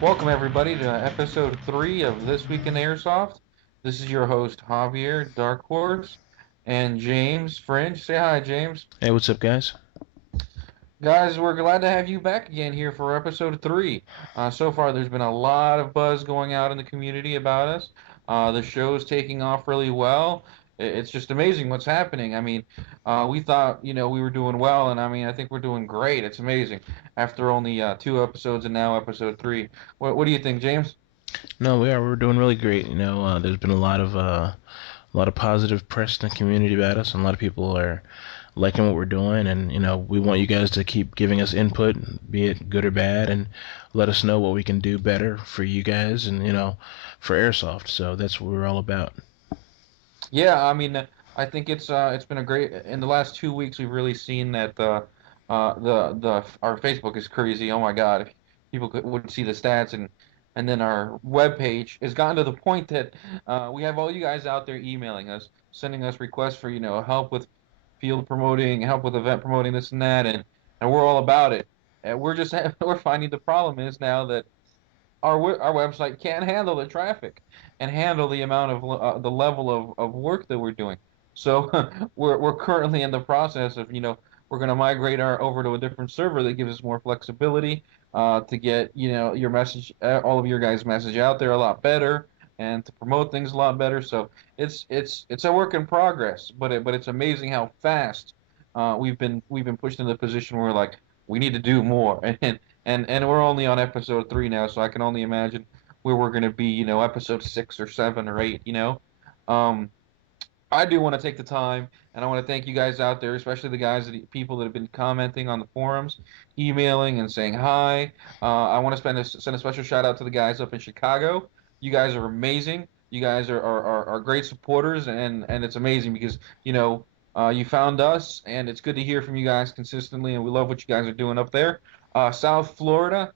Welcome, everybody, to episode 3 of This Week in Airsoft. This is your host, Javier Dark Horse, and James Fringe. Say hi, James. Hey, what's up, guys? Guys, we're glad to have you back again here for episode 3. So far, there's been a lot of buzz going out in the community about us. The show's taking off really well. It's just amazing what's happening. I mean, we thought, we were doing well, and I mean, I think we're doing great. It's amazing. After only 2 episodes and now episode 3. What do you think, James? No, we're doing really great. There's been a lot of positive press in the community about us, and a lot of people are liking what we're doing. And we want you guys to keep giving us input, be it good or bad, and let us know what we can do better for you guys and for airsoft. So that's what we're all about. Yeah, I mean, I think it's been a great. In the last 2 weeks, we've really seen that the our Facebook is crazy. Oh my God, if people would see the stats, and then our webpage has gotten to the point that we have all you guys out there emailing us, sending us requests for help with field promoting, help with event promoting, this and that, and we're all about it. And we're just we're finding the problem is now that our website can't handle the traffic and handle the amount of the level of work that we're doing. So we're currently in the process of we're going to migrate our over to a different server that gives us more flexibility to get your message, all of your guys' message out there a lot better, and to promote things a lot better. So it's a work in progress, but it's amazing how fast we've been pushed into the position where like we need to do more and we're only on episode 3 now, so I can only imagine where we're going to be, episode 6 or 7 or 8. Um, I do want to take the time, and I want to thank you guys out there, especially people that have been commenting on the forums, emailing and saying hi. I want to send a special shout out to the guys up in Chicago. You guys are amazing. You guys are great supporters, and it's amazing because you found us, and it's good to hear from you guys consistently, and we love what you guys are doing up there. South Florida,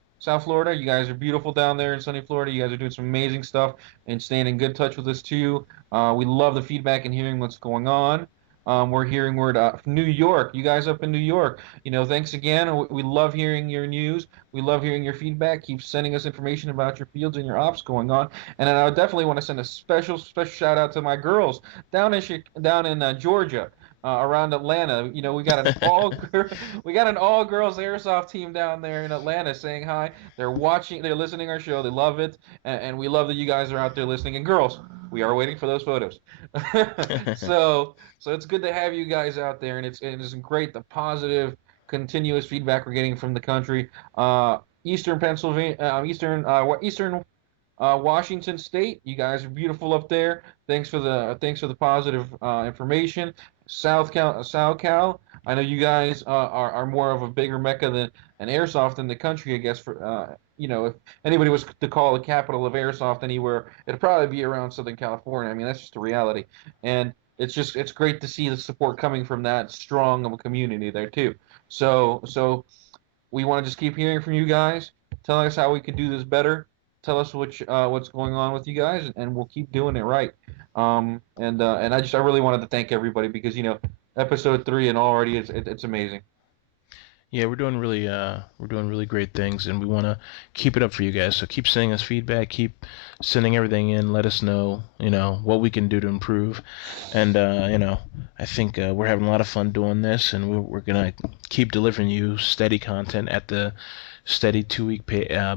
you guys are beautiful down there in sunny Florida. You guys are doing some amazing stuff and staying in good touch with us too. We love the feedback and hearing what's going on. We're hearing word from New York. You guys up in New York, thanks again. We love hearing your news. We love hearing your feedback. Keep sending us information about your fields and your ops going on. And then I would definitely want to send a special shout out to my girls down in Georgia. Around Atlanta, we got an we got an all girls airsoft team down there in Atlanta saying hi. They're watching, they're listening to our show, they love it, and we love that you guys are out there listening. And girls, we are waiting for those photos. So it's good to have you guys out there, and it's great the positive, continuous feedback we're getting from the country. Eastern Pennsylvania, Eastern Washington State, you guys are beautiful up there. Thanks for the positive information. South Cal. I know you guys are more of a bigger mecca than an airsoft in the country. I guess for if anybody was to call the capital of airsoft anywhere, it'd probably be around Southern California. I mean, that's just the reality, and it's great to see the support coming from that strong of a community there too. So we want to just keep hearing from you guys. Tell us how we could do this better. Tell us what's going on with you guys, and we'll keep doing it right. And I really wanted to thank everybody because episode 3 and already it's amazing. Yeah, we're doing really great things, and we want to keep it up for you guys. So keep sending us feedback, keep sending everything in. Let us know, what we can do to improve. And I think we're having a lot of fun doing this, and we're gonna keep delivering you steady content at the steady 2 week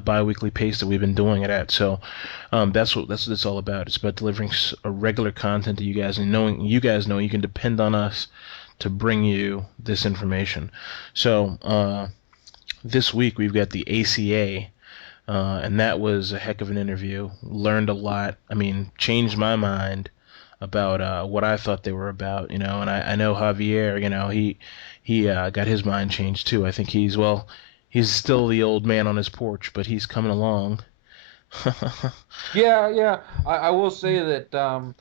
bi-weekly pace that we've been doing it at. So that's what it's all about. It's about delivering a regular content to you guys, and knowing you guys know you can depend on us to bring you this information. So this week we've got the ACA, and that was a heck of an interview. Learned a lot. I mean, changed my mind about what I thought they were about. And I know Javier. He got his mind changed too. I think he's still the old man on his porch, but he's coming along. Yeah. I will say that the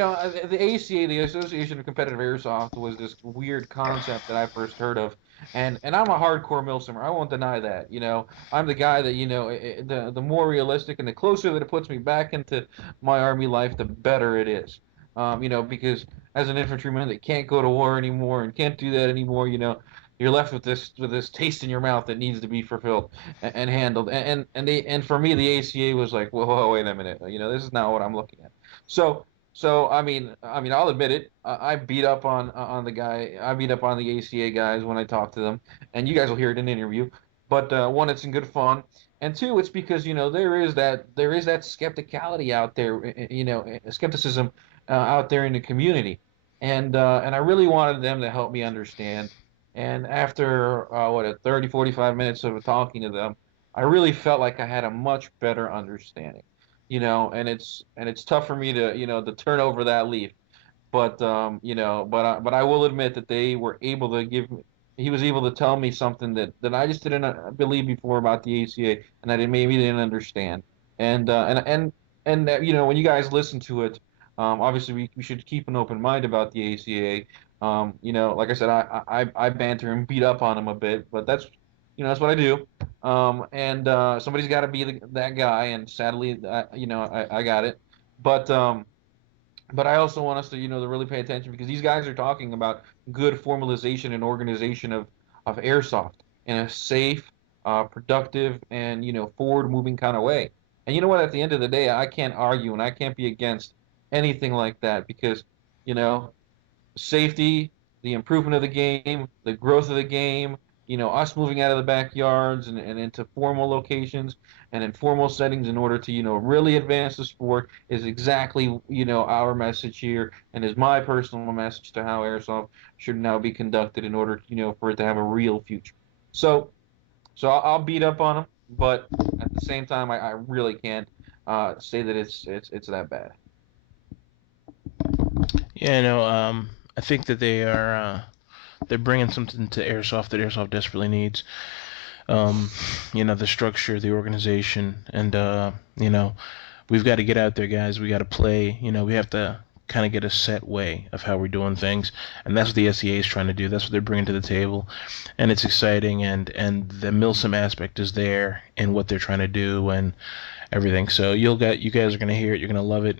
ACA, the Association of Competitive Airsoft, was this weird concept that I first heard of, and I'm a hardcore milsimer. I won't deny that. I'm the guy that the more realistic and the closer that it puts me back into my army life, the better it is. Because as an infantryman that can't go to war anymore and can't do that anymore, you're left with this taste in your mouth that needs to be fulfilled and handled. And for me, the ACA was like, whoa, wait a minute, this is not what I'm looking at. So I'll admit it. I beat up on the guy. I beat up on the ACA guys when I talk to them, and you guys will hear it in the interview. But one, it's in good fun, and two, it's because there is that skepticality out there, skepticism out there in the community, and I really wanted them to help me understand. And after a 30, 45 minutes of talking to them, I really felt like I had a much better understanding. And it's tough for me to turn over that leaf. But I will admit that they were able to give me. He was able to tell me something that I just didn't believe before about the ACA, and I didn't maybe didn't understand. And when you guys listen to it, obviously we should keep an open mind about the ACA. Like I said, I banter and beat up on him a bit, but that's what I do. And somebody's got to be that guy, and sadly, I got it. But but I also want us to really pay attention because these guys are talking about good formalization and organization of airsoft in a safe, productive, and forward-moving kind of way. And you know what? At the end of the day, I can't argue and I can't be against anything like that because you know safety, the improvement of the game, the growth of the game, us moving out of the backyards and into formal locations and in formal settings in order to, really advance the sport is exactly, our message here and is my personal message to how airsoft should now be conducted in order, for it to have a real future. So, so I'll beat up on them, but at the same time, I really can't say that it's that bad. Yeah, no, I think that they're bringing something to airsoft that airsoft desperately needs. Um, the structure, the organization, and we've got to get out there, guys. We got to play. We have to kind of get a set way of how we're doing things, and that's what the SEA is trying to do. That's what they're bringing to the table, and it's exciting. And the Milsim aspect is there in what they're trying to do and everything. So you guys are gonna hear it. You're gonna love it.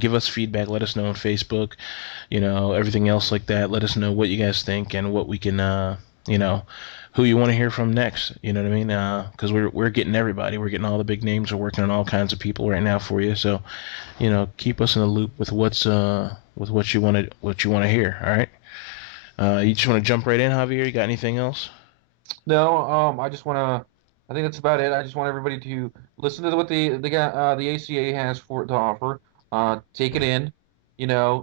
Give us feedback. Let us know on Facebook. Everything else like that. Let us know what you guys think and what we can who you want to hear from next. You know what I mean? Because we're getting everybody. We're getting all the big names. We're working on all kinds of people right now for you. So, keep us in the loop with what you want to hear. All right. You just want to jump right in, Javier? You got anything else? No, I just want to. I think that's about it. I just want everybody to listen to what the ACA has to offer. Take it in,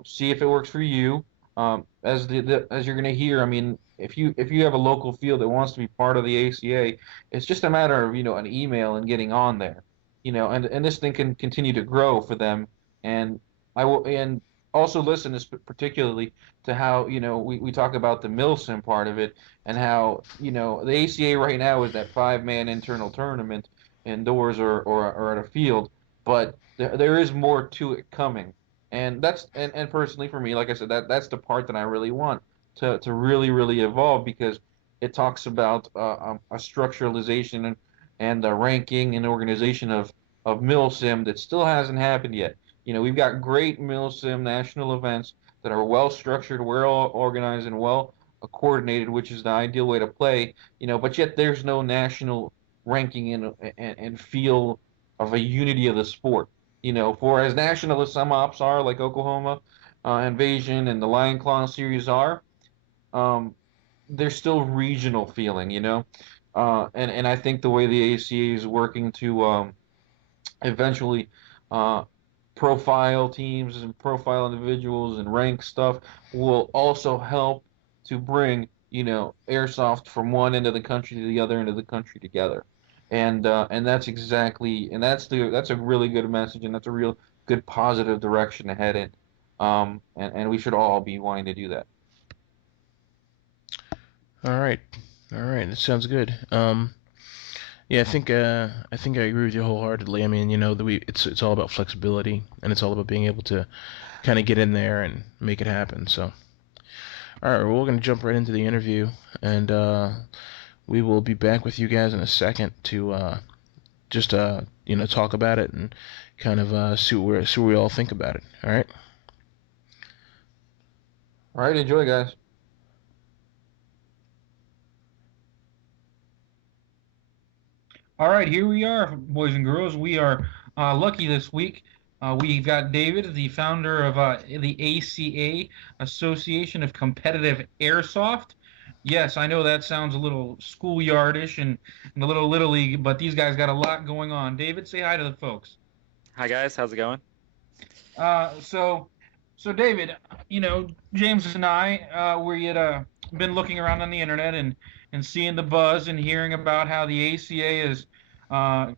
see if it works for you. As you're going to hear, I mean, if you have a local field that wants to be part of the ACA, it's just a matter of an email and getting on there, and this thing can continue to grow for them. And I will and also listen particularly to how we talk about the milsim part of it and how the ACA right now is that 5-man internal tournament indoors or at a field, but there is more to it coming, and personally for me, like I said, that's the part that I really want to really evolve because it talks about a structuralization and a ranking and organization of milsim that still hasn't happened yet. We've got great milsim national events that are well structured, well organized, and well coordinated, which is the ideal way to play. But yet there's no national ranking and feel of a unity of the sport. For as national as some ops are, like Oklahoma Invasion and the Lion Claw series are, um, there's still regional feeling. And I think the way the ACA is working to eventually uh, profile teams and profile individuals and rank stuff will also help to bring airsoft from one end of the country to the other end of the country together, and that's a really good message, and that's a real good positive direction to head in, and we should all be wanting to do that. All right. All right. That sounds good. Yeah, I think I agree with you wholeheartedly. I mean, it's all about flexibility, and it's all about being able to kind of get in there and make it happen. So, all right, well, we're gonna jump right into the interview, and we will be back with you guys in a second to just talk about it and kind of see what we all think about it. All right. All right, enjoy, guys. All right, here we are, boys and girls. We are lucky this week. We've got David, the founder of the ACA, Association of Competitive Airsoft. Yes, I know that sounds a little schoolyardish and a little little league, but these guys got a lot going on. David, say hi to the folks. Hi guys, how's it going? Uh, so, so David, James and I, we had been looking around on the internet and seeing the buzz and hearing about how the ACA is uh,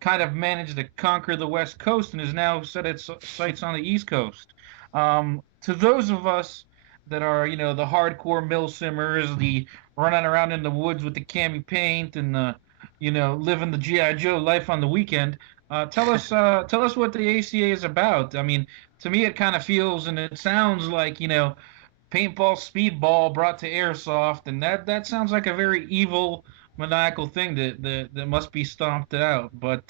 kind of managed to conquer the West Coast and has now set its sights on the East Coast. To those of us that are, the hardcore mill simmers, the running around in the woods with the cami paint and the, living the GI Joe life on the weekend, tell us what the ACA is about. I mean, to me, it kind of feels and it sounds like, paintball, speedball brought to airsoft, and that sounds like a very evil, maniacal thing that must be stomped out. But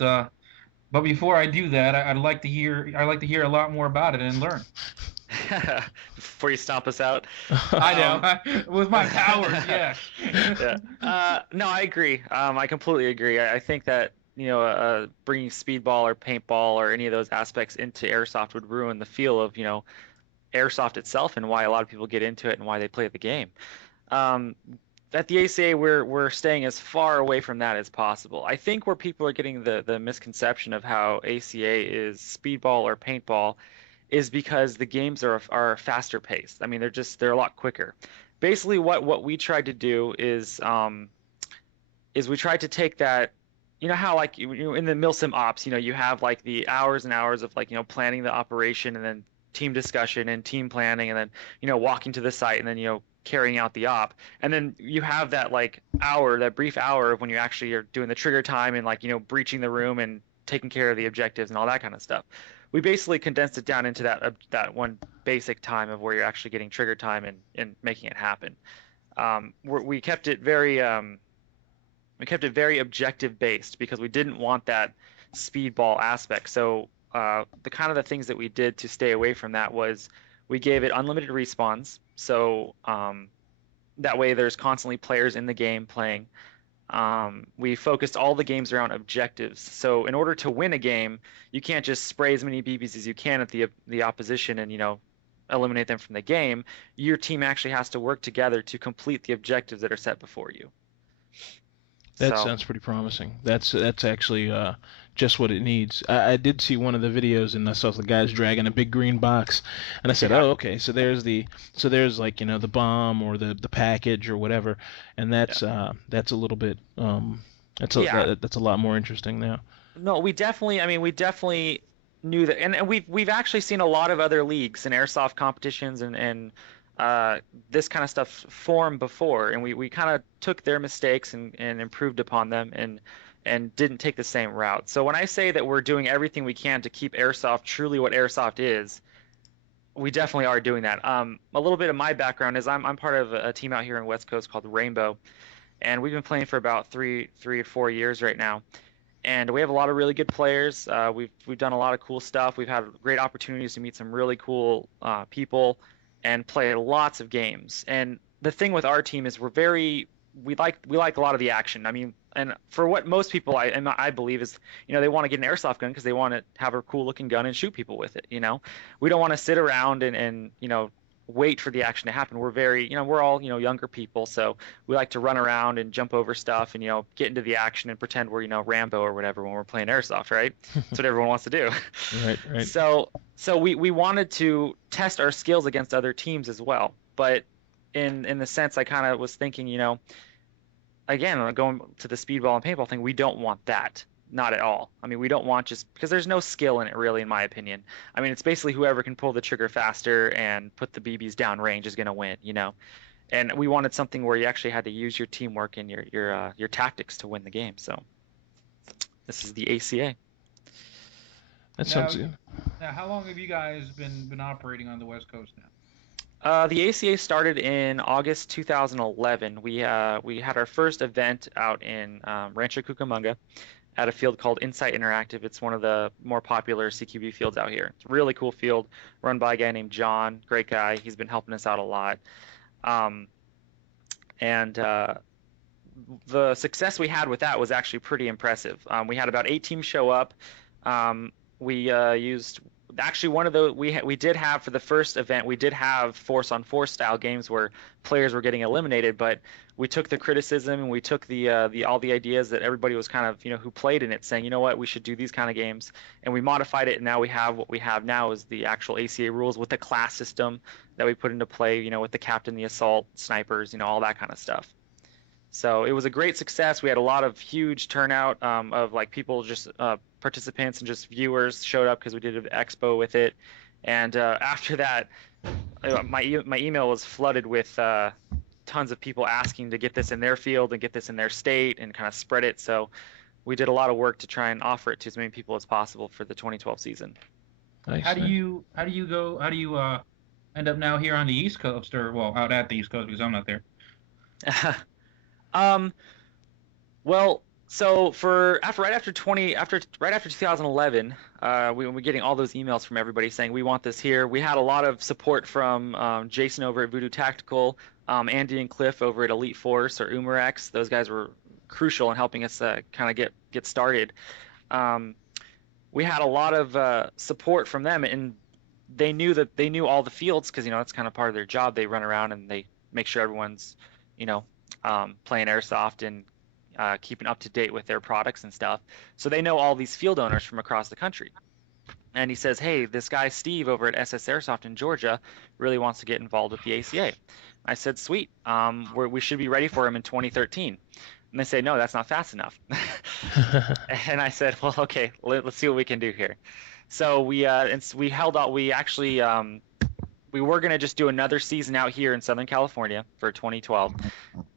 before I do that, I'd like to hear a lot more about it and learn. Before you stomp us out. I Um, know with my powers, yeah. yeah. No, I agree. I completely agree. I think that, bringing speedball or paintball or any of those aspects into airsoft would ruin the feel of, airsoft itself and why a lot of people get into it and why they play the game. Um, at the ACA, we're staying as far away from that as possible. I think where people are getting the misconception of how ACA is speedball or paintball is because the games are faster paced. I mean, they're a lot quicker. Basically, what we tried to do is we tried to take that. You know how like in the milsim ops, you have like the hours and hours of like planning the operation and then team discussion and team planning and then walking to the site and then carrying out the op, and then you have that like hour, that brief hour of when you actually are doing the trigger time and like breaching the room and taking care of the objectives and all that kind of stuff. We basically condensed it down into that one basic time of where you're actually getting trigger time and making it happen. We kept it very objective based because we didn't want that speedball aspect. So the things that we did to stay away from that was we gave it unlimited respawns. So that way there's constantly players in the game playing. We focused all the games around objectives. So in order to win a game, you can't just spray as many BBs as you can at the opposition and eliminate them from the game. Your team actually has to work together to complete the objectives that are set before you. That So sounds pretty promising. That's actually just what it needs. I did see one of the videos, and I saw the guys dragging a big green box, and I said, yeah, "Oh, okay. So there's like the bomb or the package or whatever," and yeah, that's a little bit yeah. that's a lot more interesting now. No, we definitely knew that, and we've actually seen a lot of other leagues and airsoft competitions and this kind of stuff form before, and we kind of took their mistakes and improved upon them and didn't take the same route. So when I say that we're doing everything we can to keep airsoft truly what airsoft is, we definitely are doing that. A little bit of my background is I'm part of a team out here in West Coast called Rainbow, and we've been playing for about three or 4 years right now, and we have a lot of really good players. We've done a lot of cool stuff. We've had great opportunities to meet some really cool people and play lots of games. And the thing with our team is we like a lot of the action. I mean, and for what most people I believe is they want to get an airsoft gun because they want to have a cool looking gun and shoot people with it. We don't want to sit around and wait for the action to happen. We're all younger people, so we like to run around and jump over stuff and get into the action and pretend we're Rambo or whatever when we're playing airsoft, right? That's what everyone wants to do. Right, right. So we wanted to test our skills against other teams as well, but in the sense I kind of was thinking, again, going to the speedball and paintball thing, we don't want that. Not at all. I mean, we don't want just because there's no skill in it, really, in my opinion. I mean, it's basically whoever can pull the trigger faster and put the BBs down range is going to win. And we wanted something where you actually had to use your teamwork and your tactics to win the game. So this is the ACA. That Now, sounds good. now, how long have you guys been operating on the West Coast now? The ACA started in August 2011. We had our first event out in Rancho Cucamonga at a field called Insight Interactive. It's one of the more popular CQB fields out here. It's a really cool field run by a guy named John. Great guy. He's been helping us out a lot. Um, and the success we had with that was actually pretty impressive. We had about 8 teams show up. We used actually one of the we did have for the first event we did have force on force style games where players were getting eliminated, but we took the criticism and we took the all the ideas that everybody was kind of who played in it saying you know what we should do these kind of games, and we modified it, and now we have what we have now is the actual ACA rules with the class system that we put into play, with the captain, the assault, snipers, all that kind of stuff. So it was a great success. We had a lot of huge turnout of like people, just participants and just viewers showed up because we did an expo with it. And after that, my email was flooded with tons of people asking to get this in their field and get this in their state and kind of spread it. So we did a lot of work to try and offer it to as many people as possible for the 2012 season. Nice. How do you end up now here on the East Coast, or well, out at the East Coast because I'm not there? Well, so right after 2011, we were getting all those emails from everybody saying we want this here. We had a lot of support from Jason over at Voodoo Tactical, Andy and Cliff over at Elite Force or Umarex. Those guys were crucial in helping us kind of get started. We had a lot of support from them, and they knew all the fields because that's kind of part of their job. They run around and they make sure everyone's playing airsoft and keeping up to date with their products and stuff. So they know all these field owners from across the country. And he says, hey, this guy Steve over at SS Airsoft in Georgia really wants to get involved with the ACA. I said, sweet, we should be ready for him in 2013. And they say, no, that's not fast enough. And I said, well, okay, let's see what we can do here. So we held out. We actually we were going to just do another season out here in Southern California for 2012.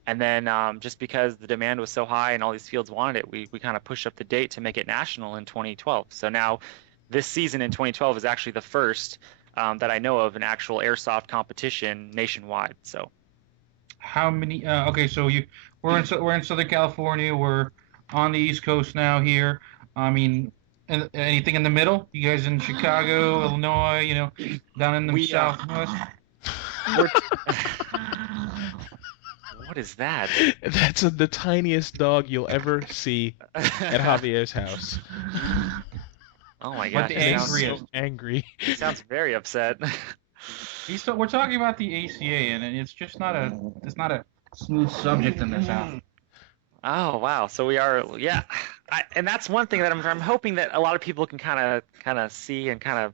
And then just because the demand was so high and all these fields wanted it, we kind of pushed up the date to make it national in 2012. So now this season in 2012 is actually the first that I know of an actual airsoft competition nationwide. So how many? Okay, so we're in Southern California. We're on the East Coast now here. I mean, anything in the middle? You guys in Chicago, Illinois? Down in the Southwest. What is that? That's the tiniest dog you'll ever see at Javier's house. Oh my gosh! Angry. He sounds very upset. We're talking about the ACA, and it's just not a smooth subject in this house. Oh wow! So we are, yeah. And that's one thing that I'm hoping that a lot of people can kind of see and kind of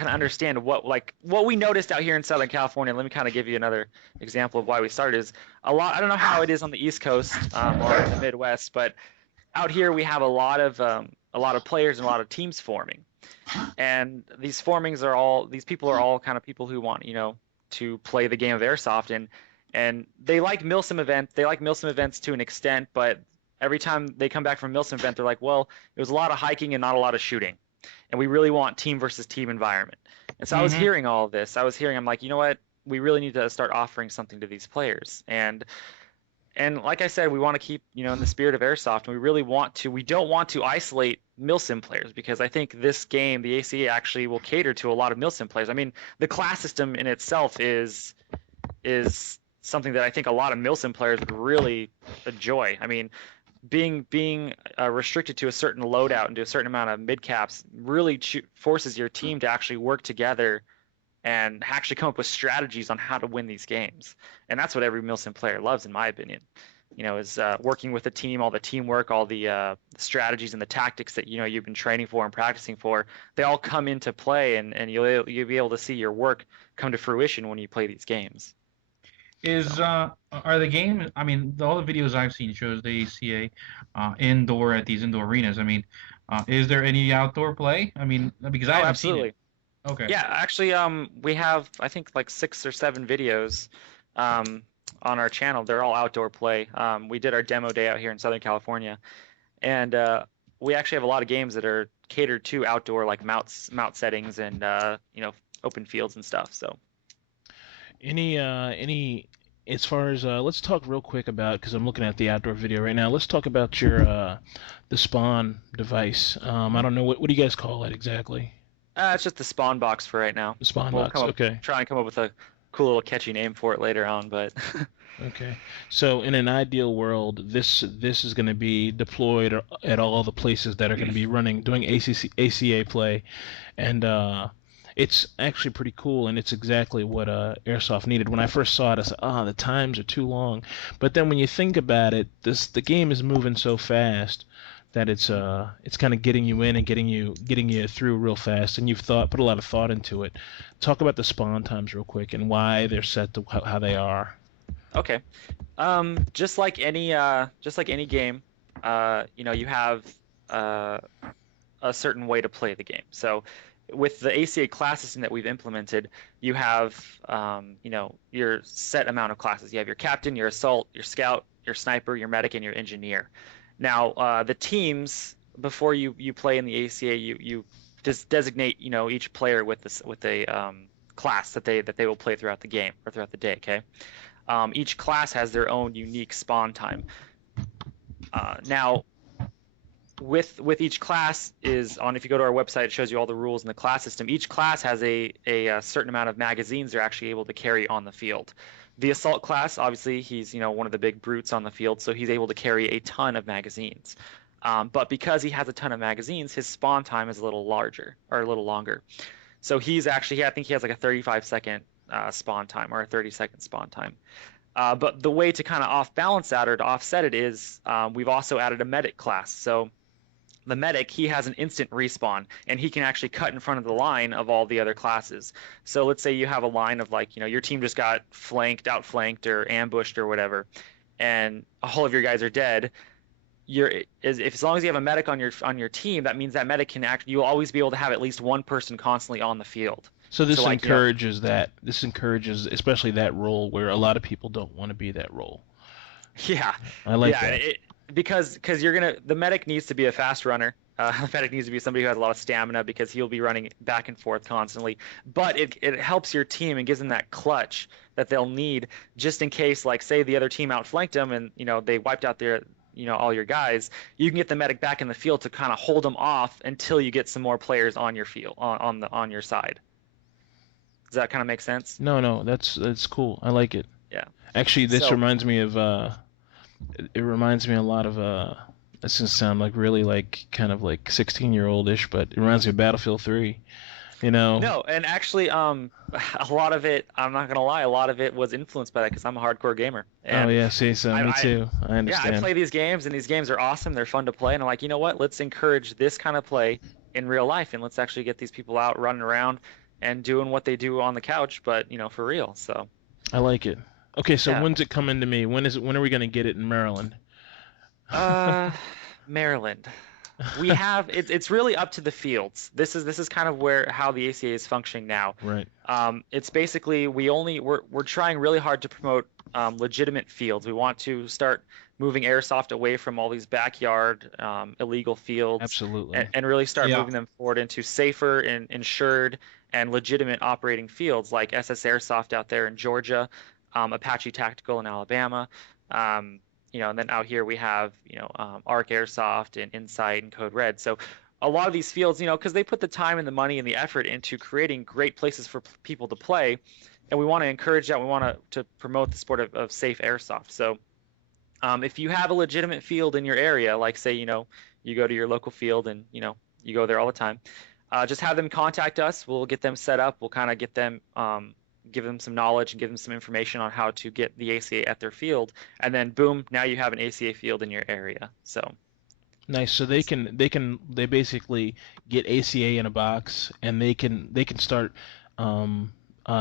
understand what we noticed out here in Southern California. Let me kind of give you another example of why we started. Is a lot. I don't know how it is on the East Coast or in the Midwest, but out here we have a lot of players and a lot of teams forming, and these people are all kind of people who want to play the game of airsoft, and they like milsim events. They like milsim events to an extent, but every time they come back from a milsim event, they're like, well, it was a lot of hiking and not a lot of shooting, and we really want team versus team environment. And so I was hearing all of this. I'm like, you know what? We really need to start offering something to these players. And like I said, we want to keep, in the spirit of airsoft, and we don't want to isolate milsim players, because I think this game, the ACA, actually will cater to a lot of milsim players. I mean, the class system in itself is something that I think a lot of milsim players would really enjoy. I mean, being restricted to a certain loadout and to a certain amount of mid caps really forces your team to actually work together and actually come up with strategies on how to win these games. And that's what every milsim player loves, in my opinion. Is working with a team, all the teamwork, all the strategies and the tactics that you've been training for and practicing for. They all come into play, and you'll be able to see your work come to fruition when you play these games. Are the games? I mean, all the videos I've seen shows the ACA indoor at these indoor arenas. I mean, is there any outdoor play? I mean, because I haven't absolutely. seen it. Okay. Yeah, actually, we have I think like 6 or 7 videos on our channel. They're all outdoor play. We did our demo day out here in Southern California, and we actually have a lot of games that are catered to outdoor, like mount settings and open fields and stuff. So. Any as far as let's talk real quick about, because I'm looking at the outdoor video right now. Let's talk about your the spawn device. I don't know what do you guys call it exactly? It's just the spawn box for right now. The spawn box. Okay. Try and come up with cool little catchy name for it later on, but Okay. So in an ideal world, this is going to be deployed at all the places that are going to be doing ACA play, and it's actually pretty cool, and it's exactly what Airsoft needed. When I first saw it, I said, "Ah, the times are too long." But then when you think about it, the game is moving so fast that it's kind of getting you in and getting you through real fast, and you've put a lot of thought into it. Talk about the spawn times real quick and why they're set to how they are. okay. Just like any game, you have uh, a certain way to play the game. So with the ACA class system that we've implemented, you have, your set amount of classes. You have your captain, your assault, your scout, your sniper, your medic, and your engineer. Now, the teams before you play in the ACA, you just designate, each player with a class that they will play throughout the game or throughout the day. Okay. Each class has their own unique spawn time. Now, with each class is on. If you go to our website, it shows you all the rules in the class system. Each class has a certain amount of magazines they're actually able to carry on the field. The assault class, obviously, he's one of the big brutes on the field, so he's able to carry a ton of magazines. But because he has a ton of magazines, his spawn time is a little larger or a little longer. So he's actually, I think he has like a 35-second spawn time or a 30-second spawn time. But the way to kind of off balance that or to offset it is we've also added a medic class. So the medic, he has an instant respawn, and he can actually cut in front of the line of all the other classes. So let's say you have a line of like, your team just got outflanked or ambushed or whatever, and all of your guys are dead. As long as you have a medic on your team, that means that medic can you'll always be able to have at least one person constantly on the field. So this So like, encourages that. This encourages especially that role where a lot of people don't want to be that role. yeah, I like yeah, that. because the medic needs to be a fast runner. The medic needs to be somebody who has a lot of stamina because he'll be running back and forth constantly. But it helps your team and gives them that clutch that they'll need just in case, like say the other team outflanked them and they wiped out their all your guys. You can get the medic back in the field to kind of hold them off until you get some more players on your field on your side. Does that kind of make sense? No, no, that's cool. I like it. Yeah. Actually, this So reminds me of it reminds me a lot of this doesn't sound like really like kind of like 16-year-old-ish, but it reminds me of Battlefield 3. You know. no, and actually, a lot of it, I'm not gonna lie, a lot of it was influenced by that because I'm a hardcore gamer, Oh and yeah, see, so me I too. I yeah, I understand. play these games, and these games are awesome. They're fun to play, and I'm like, you know what? Let's encourage this kind of play in real life, and let's actually get these people out running around and doing what they do on the couch, but for real. So I like it. Okay, so yeah. when's it coming to me? When are we gonna get it in Maryland? Uh, Maryland. We have it's really up to the fields. This is kind of how the ACA is functioning now. Right. It's basically we're trying really hard to promote legitimate fields. We want to start moving airsoft away from all these backyard illegal fields Absolutely. and really start Yeah. moving them forward into safer and insured and legitimate operating fields like SS Airsoft out there in Georgia, Apache Tactical in Alabama. And then out here we have, Arc Airsoft and Insight and Code Red. So a lot of these fields, because they put the time and the money and the effort into creating great places for people to play, and we want to encourage that. We want to promote the sport of safe airsoft. So if you have a legitimate field in your area, like say, you go to your local field and, you go there all the time, just have them contact us. We'll get them set up. We'll kind of get them give them some knowledge and give them some information on how to get the ACA at their field, and then boom, now you have an ACA field in your area. So Nice. So they basically get ACA in a box, and they can start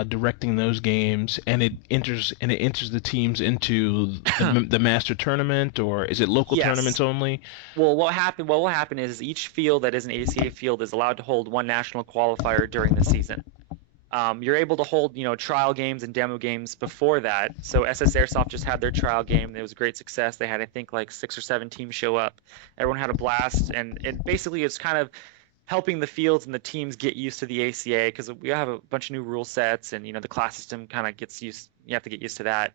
directing those games, and it enters the teams into the master tournament, or is it local yes. tournaments only? Well, what will happen is each field that is an ACA field is allowed to hold one national qualifier during the season. You're able to hold, trial games and demo games before that. So SS Airsoft just had their trial game. It was a great success. They had, I think, like 6 or 7 teams show up. Everyone had a blast, and it basically is kind of helping the fields and the teams get used to the ACA because we have a bunch of new rule sets, and the class system kind of gets used. You have to get used to that.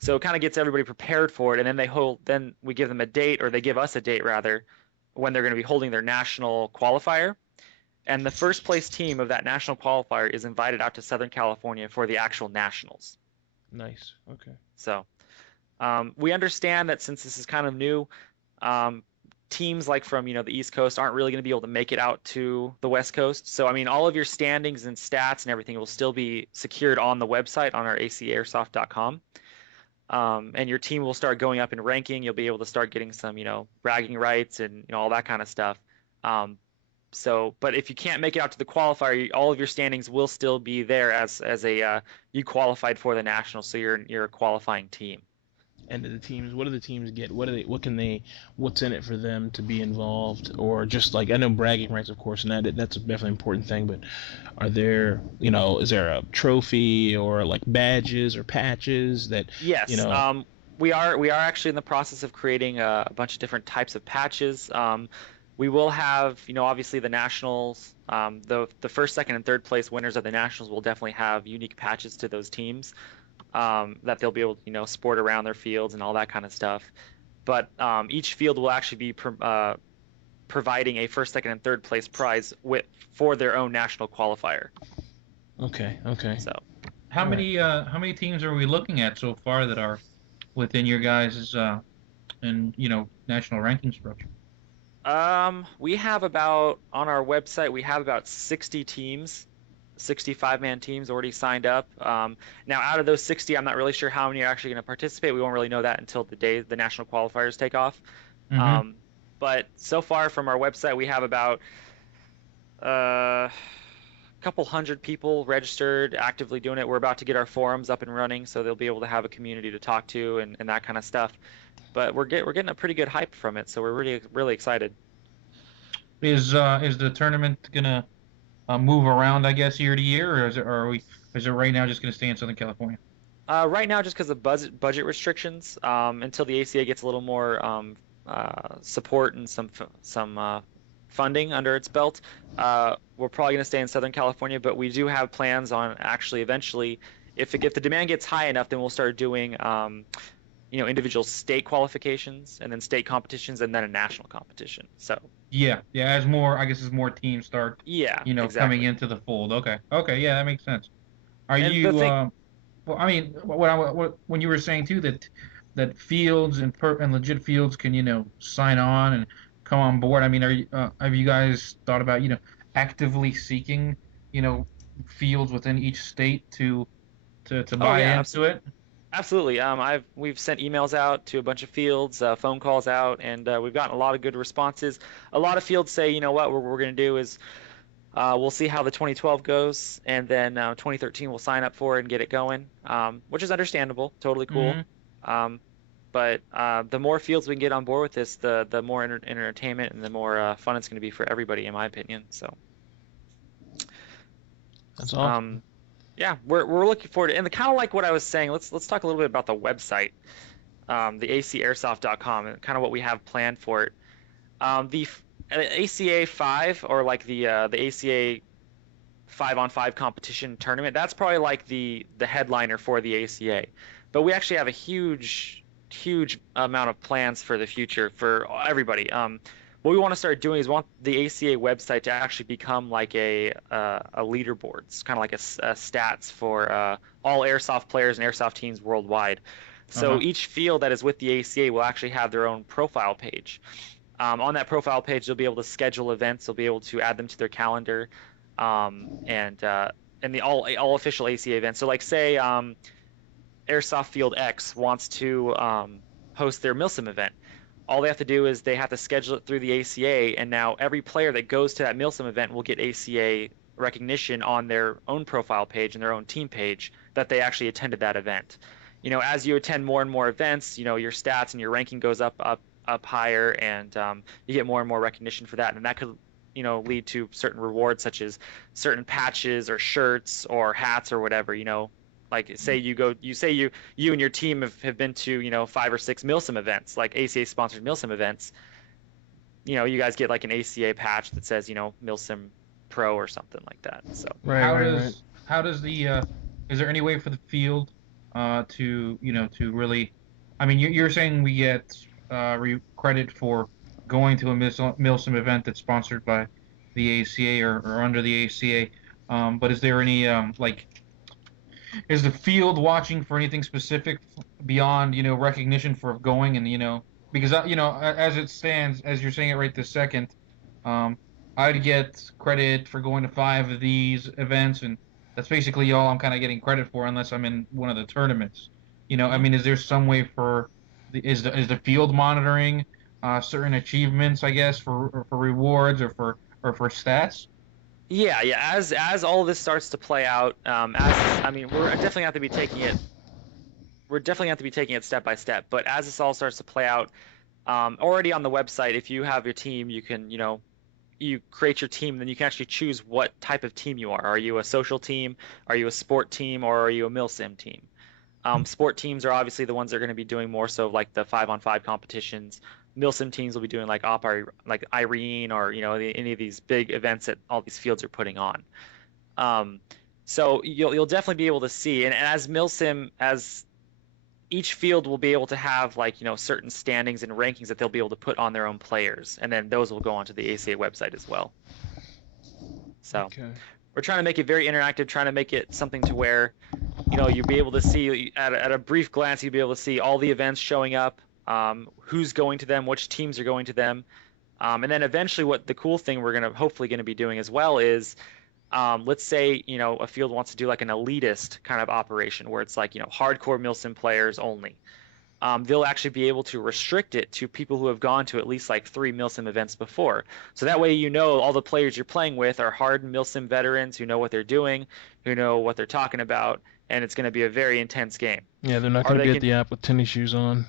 So it kind of gets everybody prepared for it, and then we give them a date, or they give us a date rather, when they're going to be holding their national qualifier. and the first place team of that national qualifier is invited out to Southern California for the actual nationals. Nice. Okay. So we understand that since this is kind of new, um, teams like from the East Coast aren't really going to be able to make it out to the West Coast. So I mean, all of your standings and stats and everything will still be secured on the website on our acairsoft.com. And your team will start going up in ranking. You'll be able to start getting some, bragging rights and all that kind of stuff. Um, but if you can't make it out to the qualifier, all of your standings will still be there as a you qualified for the national, so you're a qualifying team. And do the teams, what do the teams get? What's in it for them to be involved? Or just like, I know bragging rights, of course, and that's a definitely important thing, but are there, is there a trophy or like badges or patches that, Yes, we are actually in the process of creating a bunch of different types of patches. We will have, obviously the nationals, the first, second, and third place winners of the nationals will definitely have unique patches to those teams. That they'll be able to, sport around their fields and all that kind of stuff. But each field will actually be providing a first, second, and third place prize for their own national qualifier. Okay, okay. So, How many teams are we looking at so far that are within your guys' national ranking structure? we have about on our website we have about 60 teams. 65-man teams already signed up. Now, out of those 60, I'm not really sure how many are actually going to participate. We won't really know that until the day the national qualifiers take off. Mm-hmm. But so far from our website, we have about a couple hundred people registered, actively doing it. We're about to get our forums up and running, so they'll be able to have a community to talk to and that kind of stuff. But we're getting a pretty good hype from it, so we're really really excited. Is the tournament gonna move around, I guess, year to year, or is it right now just gonna stay in Southern California? Right now, just because of budget restrictions, until the ACA gets a little more support and some funding under its belt, we're probably going to stay in Southern California. But we do have plans on actually eventually, if the demand gets high enough, then we'll start doing individual state qualifications and then state competitions and then a national competition. So Yeah, as more teams start, yeah, coming exactly. into the fold. Okay, yeah, that makes sense. Are And the you? thing, Well, I mean, when you were saying too that fields and legit fields can sign on and come on board. I mean, have you guys thought about actively seeking you know fields within each state to oh buy yeah, into it? absolutely. We've sent emails out to a bunch of fields, phone calls out, and we've gotten a lot of good responses. A lot of fields say, you know what, what we're going to do is we'll see how the 2012 goes, and then 2013 we'll sign up for it and get it going, which is understandable, totally cool. Hmm. Um, but the more fields we can get on board with this, the more entertainment and the more fun it's going to be for everybody, in my opinion. So, That's awesome. um, yeah, we're looking forward to, and kind of like what I was saying. Let's talk a little bit about the website, the acairsoft.com, and kind of what we have planned for it. The ACA 5, or like the ACA 5-on-5 competition tournament, that's probably like the headliner for the ACA. But we actually have a huge amount of plans for the future for everybody. What we want to start doing is we want the ACA website to actually become like a leaderboard. It's kind of like a stats for all airsoft players and airsoft teams worldwide. So Uh-huh. each field that is with the ACA will actually have their own profile page. On that profile page, they'll be able to schedule events. They'll be able to add them to their calendar, and the all official ACA events. So, like, say Airsoft Field X wants to host their Milsim event. All they have to do is they have to schedule it through the ACA, and now every player that goes to that Milsim event will get ACA recognition on their own profile page and their own team page that they actually attended that event. As you attend more and more events, your stats and your ranking goes up higher, and you get more and more recognition for that, and that could lead to certain rewards such as certain patches or shirts or hats or whatever. Like, say you and your team have been to 5 or 6 Milsim events, like ACA sponsored Milsim events. You guys get like an ACA patch that says Milsim Pro or something like that. So Right, How right, right. does the is there any way for the field to really? I mean, you're saying we get credit for going to a Milsim event that's sponsored by the ACA or under the ACA. But is there any like is the field watching for anything specific beyond recognition for going and because as it stands, as you're saying it right this second, um, I'd get credit for going to 5 of these events, and that's basically all I'm kind of getting credit for, unless I'm in one of the tournaments. I Mhm. mean, is there some way for is the field monitoring certain achievements, I guess, for rewards or for stats? Yeah, yeah. As all this starts to play out, as I mean, we're definitely have to be taking it step by step. But as this all starts to play out, already on the website, if you have your team, you can, you create your team, then you can actually choose what type of team you are. Are you a social team? Are you a sport team? Or are you a milsim team? Sport teams are obviously the ones that are going to be doing more so like the 5-on-5 competitions. Milsim teams will be doing like like Irene or any of these big events that all these fields are putting on. Um, so you'll definitely be able to see, and as milsim, as each field will be able to have like certain standings and rankings that they'll be able to put on their own players, and then those will go onto the ACA website as well. So Okay. we're trying to make it very interactive, trying to make it something to where you'll be able to see at a brief glance, you'll be able to see all the events showing up, who's going to them, which teams are going to them, and then eventually, what the cool thing we're hopefully going to be doing as well is, let's say a field wants to do like an elitist kind of operation where it's like hardcore milsim players only. They'll actually be able to restrict it to people who have gone to at least like 3 milsim events before. So that way, all the players you're playing with are hardened milsim veterans who know what they're doing, who know what they're talking about, and it's going to be a very intense game. Yeah, they're not Or going to they be at can the app with tennis shoes on.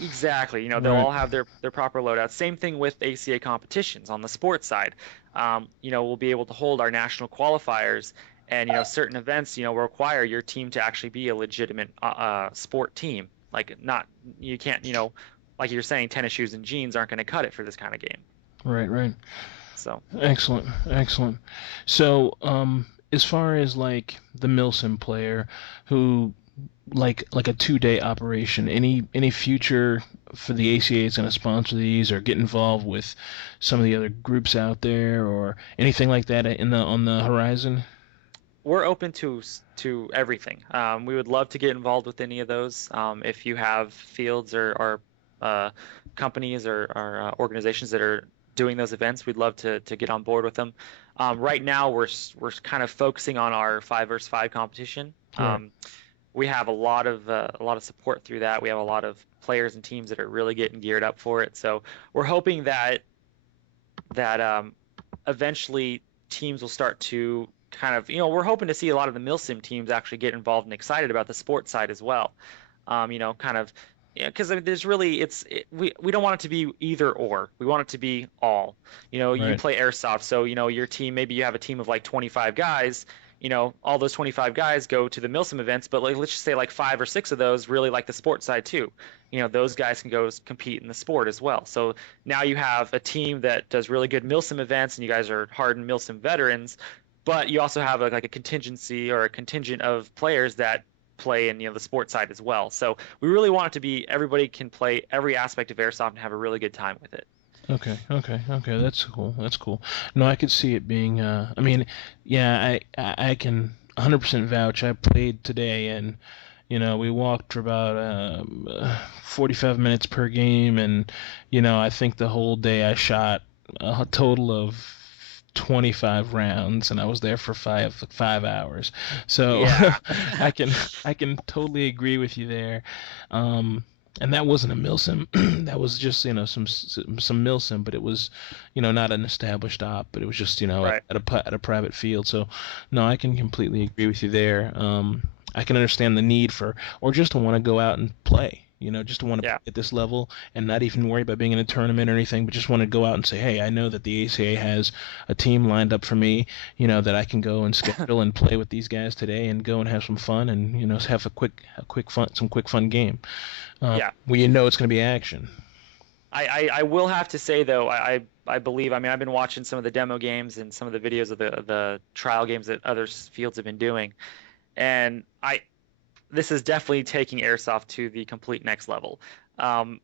exactly, they'll Right. all have their proper loadouts. Same thing with ACA competitions on the sports side. We'll be able to hold our national qualifiers, and certain events will require your team to actually be a legitimate sport team. Like not you can't like you're saying, tennis shoes and jeans aren't going to cut it for this kind of game. Right. Right. So Excellent. Excellent. So, as far as like the Milsim player who like a 2-day operation, any future for the ACA is going to sponsor these or get involved with some of the other groups out there or anything like that in the on the horizon? we're open to everything. We would love to get involved with any of those. If you have fields or companies or organizations that are doing those events, we'd love to get on board with them. Right now, we're kind of focusing on our 5 versus 5 competition. Right. We have a lot of support through that. We have a lot of players and teams that are really getting geared up for it. So we're hoping that eventually teams will start to kind of, we're hoping to see a lot of the milsim teams actually get involved and excited about the sports side as well. Kind of, because there's really, we don't want it to be either or. We want it to be all. You Right. play airsoft, so your team, maybe you have a team of like 25 guys. All those 25 guys go to the milsim events, but like let's just say like 5 or 6 of those really like the sports side too. Those guys can go compete in the sport as well. So now you have a team that does really good milsim events, and you guys are hardened milsim veterans, but you also have like a contingency or a contingent of players that play in the sports side as well. So we really want it to be everybody can play every aspect of airsoft and have a really good time with it. Okay, okay, okay. That's cool. That's cool. No, I could see it being. I mean, yeah, I can 100% vouch. I played today, and we walked for about 45 minutes per game, and I think the whole day I shot a total of 25 rounds, and I was there for 5 hours. So Yeah. I can totally agree with you there. Um, and that wasn't a milsim. That was just some milsim, but it was not an established op, but it was just Right. at a private field. So no, I can completely agree with you there. I can understand the need for or just to want to go out and play. Just to want to Yeah. play at this level and not even worry about being in a tournament or anything, but just want to go out and say, hey, I know that the ACA has a team lined up for me, that I can go and schedule and play with these guys today and go and have some fun and have some quick fun game. Yeah. Where it's going to be action. I will have to say though, I believe, I mean, I've been watching some of the demo games and some of the videos of the trial games that other fields have been doing, and this is definitely taking airsoft to the complete next level.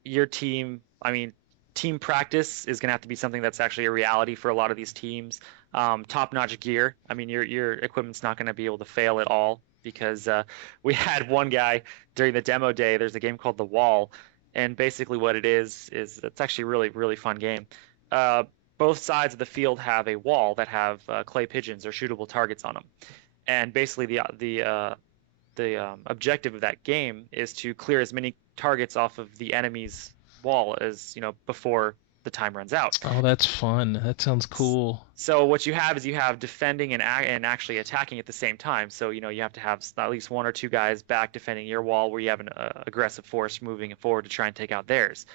Your team, I mean, team practice is going to have to be something that's actually a reality for a lot of these teams. Top-notch gear. I mean, your equipment's not going to be able to fail at all because we had one guy during the demo day. There's a game called The Wall, and basically what it is it's actually a really really fun game. Uh, both sides of the field have a wall that have clay pigeons or shootable targets on them, and basically the objective of that game is to clear as many targets off of the enemy's wall as before the time runs out. Oh, that's fun. That sounds cool. So what you have is you have defending and actually attacking at the same time. So you have to have at least one or two guys back defending your wall where you have an aggressive force moving forward to try and take out theirs.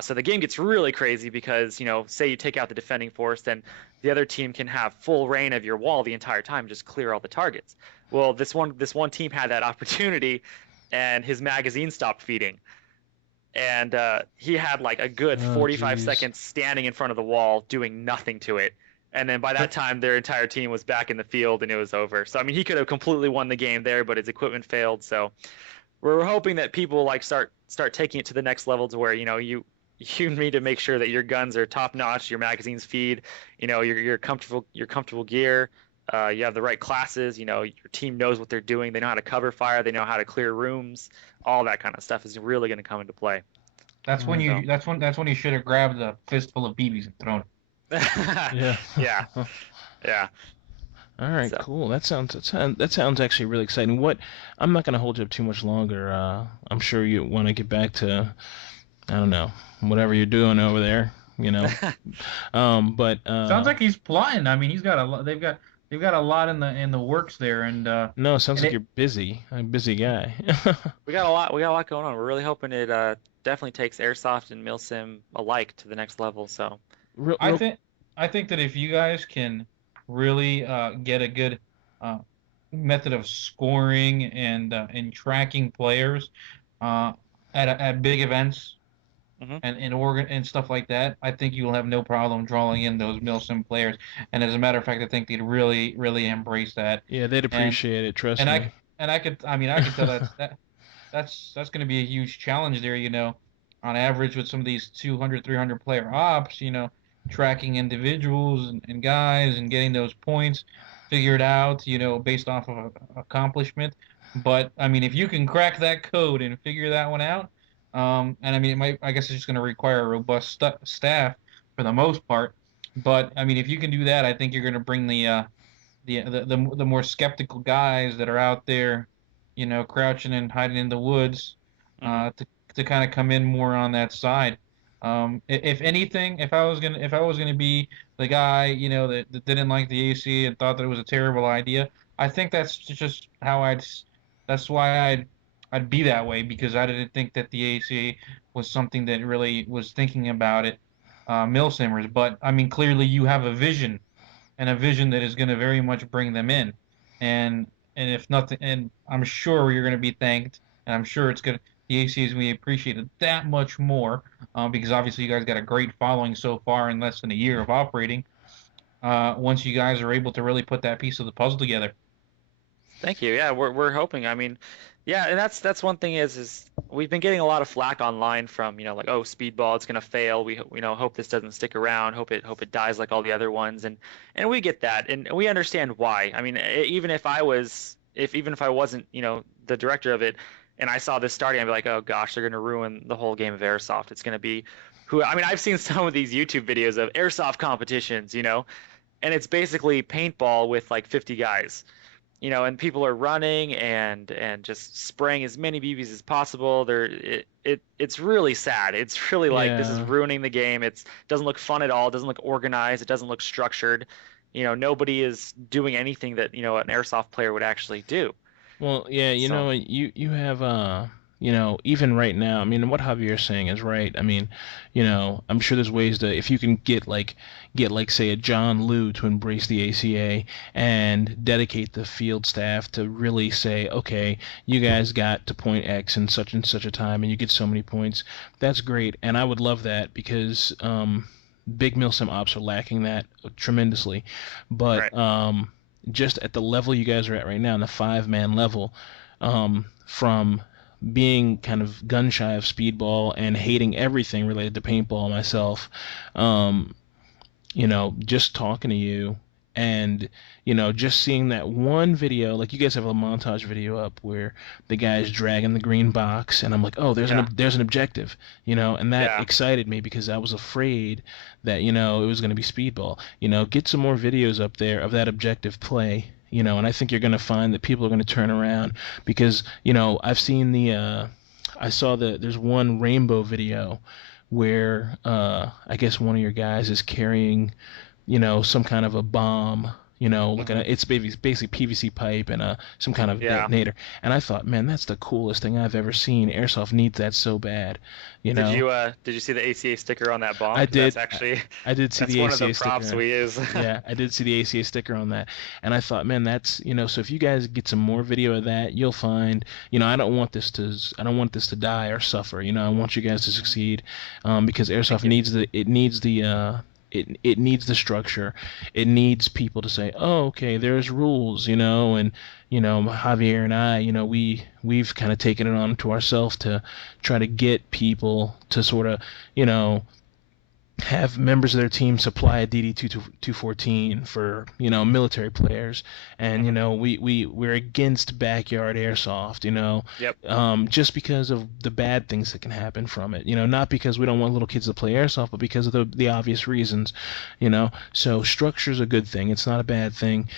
So the game gets really crazy because say you take out the defending force, then the other team can have full reign of your wall the entire time, just clear all the targets. Well, this one team had that opportunity, and his magazine stopped feeding, and he had like a good Oh, 45 geez. seconds standing in front of the wall doing nothing to it. And then by that time, their entire team was back in the field and it was over. So I mean, he could have completely won the game there, but his equipment failed. So we're hoping that people like start taking it to the next level to where you need to make sure that your guns are top notch, your magazines feed, your comfortable gear. You have the right classes. Your team knows what they're doing. They know how to cover fire. They know how to clear rooms. All that kind of stuff is really going to come into play. That's when Mm. So, you should have grabbed a fistful of BBs and thrown it. Yeah. yeah, yeah. All right, So, cool. That sounds actually really exciting. I'm not gonna hold you up too much longer. I'm sure you want to get back to, I don't know, whatever you're doing over there, you know. But Sounds like he's plotting. I mean, he's got a lot. They've got a lot in the works there, no, it sounds and like it. you're busy. I'm a busy guy. we got a lot going on. We're really hoping it definitely takes airsoft and milsim alike to the next level. So, Real, I real. think I think that if you guys can really get a good uh, method of scoring and tracking players uh, at big events mhm. and organ and stuff like that, I think you'll have no problem drawing in those Milsim players. And as a matter of fact, I think they'd really really embrace that. Yeah, they'd And appreciate it. Trust and me. I could tell that's going to be a huge challenge there, on average with some of these 200, 300 player ops, tracking individuals and guys and getting those points figured out, based off of accomplishment. But I mean, if you can crack that code and figure that one out, and I mean, I guess it's just going to require a robust staff for the most part. But I mean, if you can do that, I think you're going to bring the more skeptical guys that are out there, crouching and hiding in the woods, Mhm. to kind of come in more on that side. If anything, if I was gonna be the guy, that didn't like the AC and thought that it was a terrible idea, I think that's just that's why I'd be that way because I didn't think that the AC was something that really was thinking about it, Milsimmers. But I mean, clearly you have a vision and a vision that is going to very much bring them in. And if nothing, and I'm sure you're going to be thanked, and I'm sure the AC is going to be appreciated that much more, because obviously you guys got a great following so far in less than a year of operating. Once you guys are able to really put that piece of the puzzle together. Thank you. Yeah, we're hoping. I mean, yeah, and that's one thing is we've been getting a lot of flack online from, like, oh, speedball, it's gonna fail. We hope this doesn't stick around. Hope it dies like all the other ones. And we get that, and we understand why. I mean, even if I wasn't, the director of it, and I saw this starting, I'd be like, oh gosh, they're gonna ruin the whole game of airsoft. It's gonna be I mean, I've seen some of these YouTube videos of airsoft competitions, and it's basically paintball with like 50 guys, and people are running and just spraying as many BBs as possible. It's really sad. It's really like this is Yeah. ruining the game. It doesn't look fun at all. It doesn't look organized. It doesn't look structured. Nobody is doing anything that an airsoft player would actually do. Well, yeah, So, you have even right now, I mean, what Javier's saying is right. I mean, I'm sure there's ways to if you can get like say a John Liu to embrace the ACA and dedicate the field staff to really say, okay, you guys got to point X in such and such a time and you get so many points. That's great, and I would love that because big milsim ops are lacking that tremendously. But right. just at the level you guys are at right now, in the 5-man level, from being kind of gun shy of speedball and hating everything related to paintball myself, um, just talking to you and, just seeing that one video, like you guys have a montage video up where the guy's dragging the green box, and I'm like, oh, Yeah. there's an objective, and that Yeah. excited me because I was afraid that, it was going to be speedball. Get some more videos up there of that objective play. And I think you're going to find that people are going to turn around because, I've seen I saw there's one rainbow video where I guess one of your guys is carrying, some kind of a bomb, like Hmm. it's basically PVC pipe and some kind of Yeah. detonator. And I thought, man, that's the coolest thing I've ever seen. Airsoft needs that so bad, you know. Did you see the ACA sticker on that bomb? I Because that's did. actually I did see that's the one of the ACA props sticker. we use. Yeah, I did see the ACA sticker on that, and I thought, man, that's so if you guys get some more video of that, you'll find, I don't want this to die or suffer. I want you guys to succeed, because Thank airsoft you. it needs the structure, it needs people to say, oh, okay, there's rules, and Javier and I, we've kind of taken it on to ourselves to try to get people to sort of, you know have members of their team supply a DD214 for military players, and Hmm. we're against backyard airsoft, Yep. just because of the bad things that can happen from it, not because we don't want little kids to play airsoft, but because of the obvious reasons, so structure's a good thing, it's not a bad thing,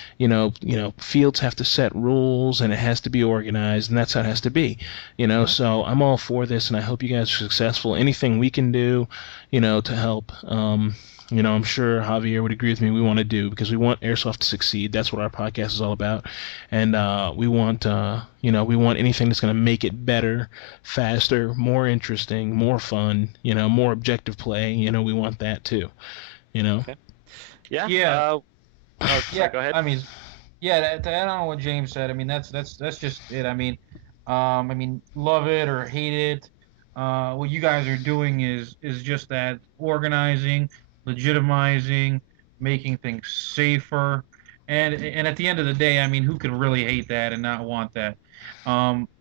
fields have to set rules and it has to be organized, and that's how it has to be, Hmm. so I'm all for this, and I hope you guys are successful. Anything we can do, to help. I'm sure Javier would agree with me. We want to do because we want airsoft to succeed. That's what our podcast is all about, and we want anything that's going to make it better, faster, more interesting, more fun. More objective play. We want that too. You know. Okay. Yeah. Yeah, Oh, sorry. yeah. Go ahead. I mean, yeah. To add on what James said, I mean that's just it. I mean, love it or hate it. What you guys are doing is just that organizing, legitimizing, making things safer, and at the end of the day, I mean, who could really hate that and not want that?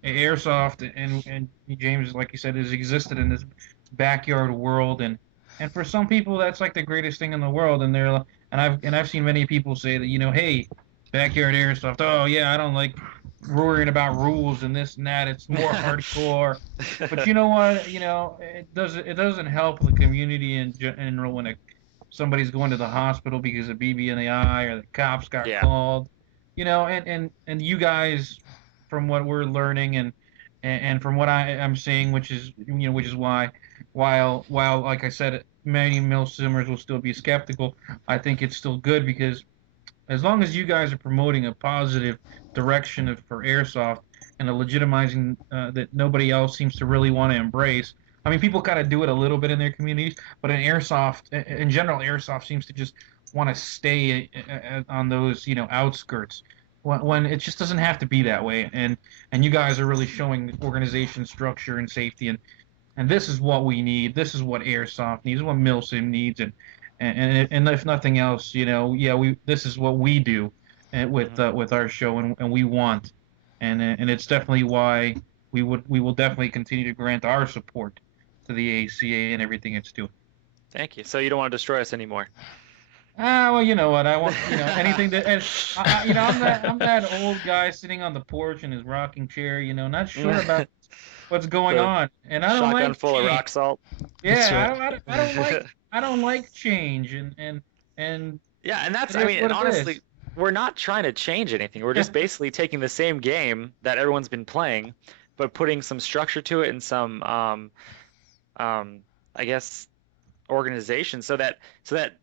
Airsoft and James, like you said, has existed in this backyard world, and for some people, that's like the greatest thing in the world, and I've seen many people say that, hey, backyard airsoft. Oh yeah, I don't like worrying about rules and this and that. It's more hardcore. But you know what? It doesn't help the community in general when somebody's going to the hospital because of BB in the eye or the cops got Yeah. called. And you guys, from what we're learning and from what I'm seeing, which is why, while like I said, many milsimers will still be skeptical. I think it's still good because as long as you guys are promoting a positive direction for airsoft and a legitimizing that nobody else seems to really want to embrace. I mean, people kind of do it a little bit in their communities, but in general, airsoft seems to just want to stay on those, outskirts. When it just doesn't have to be that way, and you guys are really showing organization, structure, and safety, and this is what we need. This is what airsoft needs. This is what milsim needs, and if nothing else, yeah, we this is what we do Hmm. with our show, and we want, and it's definitely why we will definitely continue to grant our support to the ACA and everything it's doing. Thank you. So you don't want to destroy us anymore. Well, you know what? I want, anything that, and I'm that old guy sitting on the porch in his rocking chair, not sure about what's going The on, and I don't shotgun like full of change. rock salt. That's Yeah, right. I don't like change, and Yeah, and it that's, I is mean, and what it honestly, is. we're not trying to change anything. We're just basically taking the same game that everyone's been playing, but putting some structure to it and some, um, I guess, organization so that that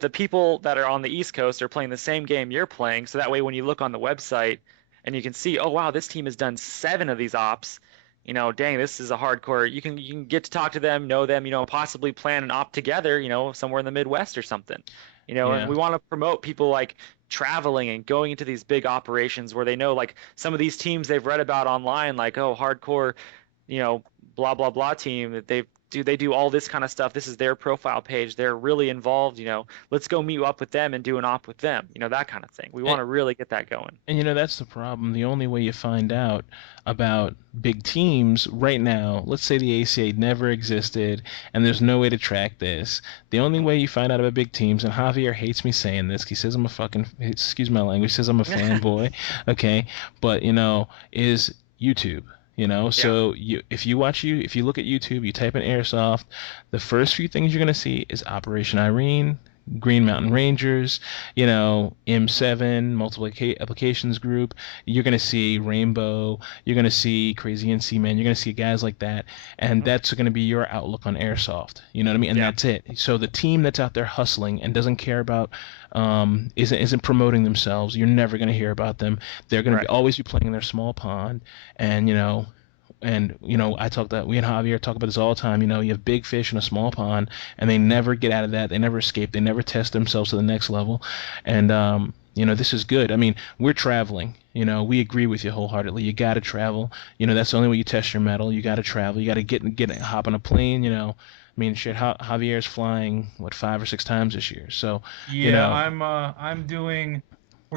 the people that are on the East Coast are playing the same game you're playing. So that way, when you look on the website and you can see, oh wow, this team has done 7 of these ops. Dang, this is a hardcore. You can get to talk to them, know them, possibly plan an op together, somewhere in the Midwest or something. And Yeah. we want to promote people like traveling and going into these big operations where they know like some of these teams they've read about online, like, oh, hardcore, you know, blah blah blah team that they've they do all this kind of stuff. This is their profile page. They're really involved. Let's go meet up with them and do an op with them. That kind of thing. We want to really get that going. And that's the problem. The only way you find out about big teams right now, let's say the ACA never existed and there's no way to track this. The only way you find out about big teams, and Javier hates me saying this, he says I'm a fucking, excuse my language, he says I'm a fanboy, okay? But, is YouTube. So if you look at YouTube, you type in airsoft, the first few things you're going to see is Operation Irene, Green Mountain Rangers, M7, multiple applications group. You're going to see Rainbow. You're going to see Crazy NC Man. You're going to see guys like that. And that's going to be your outlook on airsoft. You know what I mean? And that's it. So the team that's out there hustling and doesn't care about, isn't promoting themselves, you're never going to hear about them. They're going to always be playing in their small pond. And, we and Javier talk about this all the time. You have big fish in a small pond, and they never get out of that. They never escape. They never test themselves to the next level. And, this is good. I mean, we're traveling. We agree with you wholeheartedly. You got to travel. That's the only way you test your mettle. You got to travel. You got to hop on a plane. I mean, shit. Javier's flying 5 or 6 times this year. So we're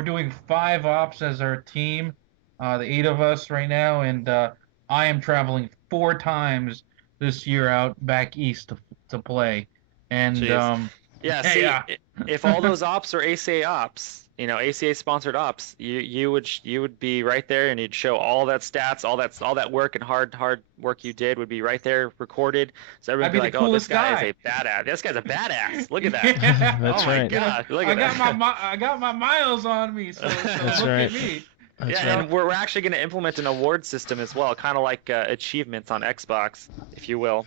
doing 5 ops as our team, the 8 of us right now, and I am traveling 4 times this year out back east to play, and if all those ops are ACA ops, ACA sponsored ops, you would be right there, and you'd show all that stats, all that work and hard work you did would be right there recorded. So everybody would be like, "Oh, this guy is a badass. This guy's a badass. Look at that. That's right. My God, look at that. I got my miles on me, so That's look right. at me." And we're actually going to implement an award system as well, kind of like achievements on Xbox, if you will.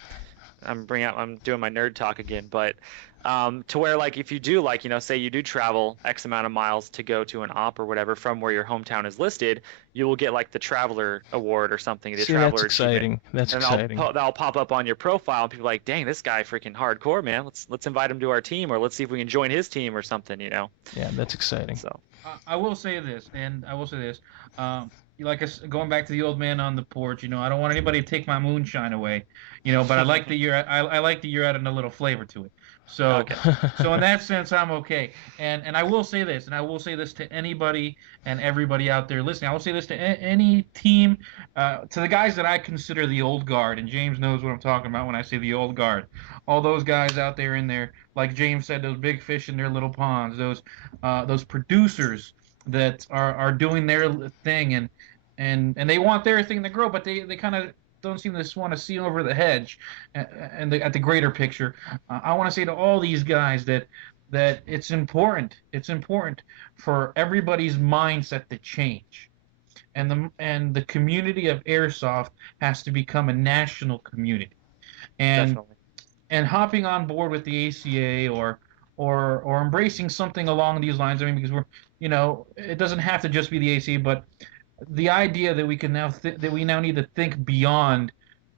I'm doing my nerd talk again, but to where, like, if you do, like, say you do travel X amount of miles to go to an op or whatever from where your hometown is listed, you will get like the Traveler Award or something. The Traveler that's exciting. That's exciting. That'll pop up on your profile, and people are like, dang, this guy freaking hardcore, man. Let's invite him to our team, or let's see if we can join his team or something. Yeah, that's exciting. So. I will say this, going back to the old man on the porch, I don't want anybody to take my moonshine away, but I like that you're adding a little flavor to it. So, okay. So in that sense, I'm okay. And I will say this, to anybody and everybody out there listening. I will say this to any team, to the guys that I consider the old guard, and James knows what I'm talking about when I say the old guard. All those guys out there in there, like James said, those big fish in their little ponds, those producers that are doing their thing, and they want their thing to grow, but they kind of don't seem to want to see over the hedge and at the greater picture. I want to say to all these guys that it's important for everybody's mindset to change, and the community of airsoft has to become a national community, and Definitely. And hopping on board with the ACA or embracing something along these lines. I mean, because it doesn't have to just be the ACA, but the idea that we can now that we now need to think beyond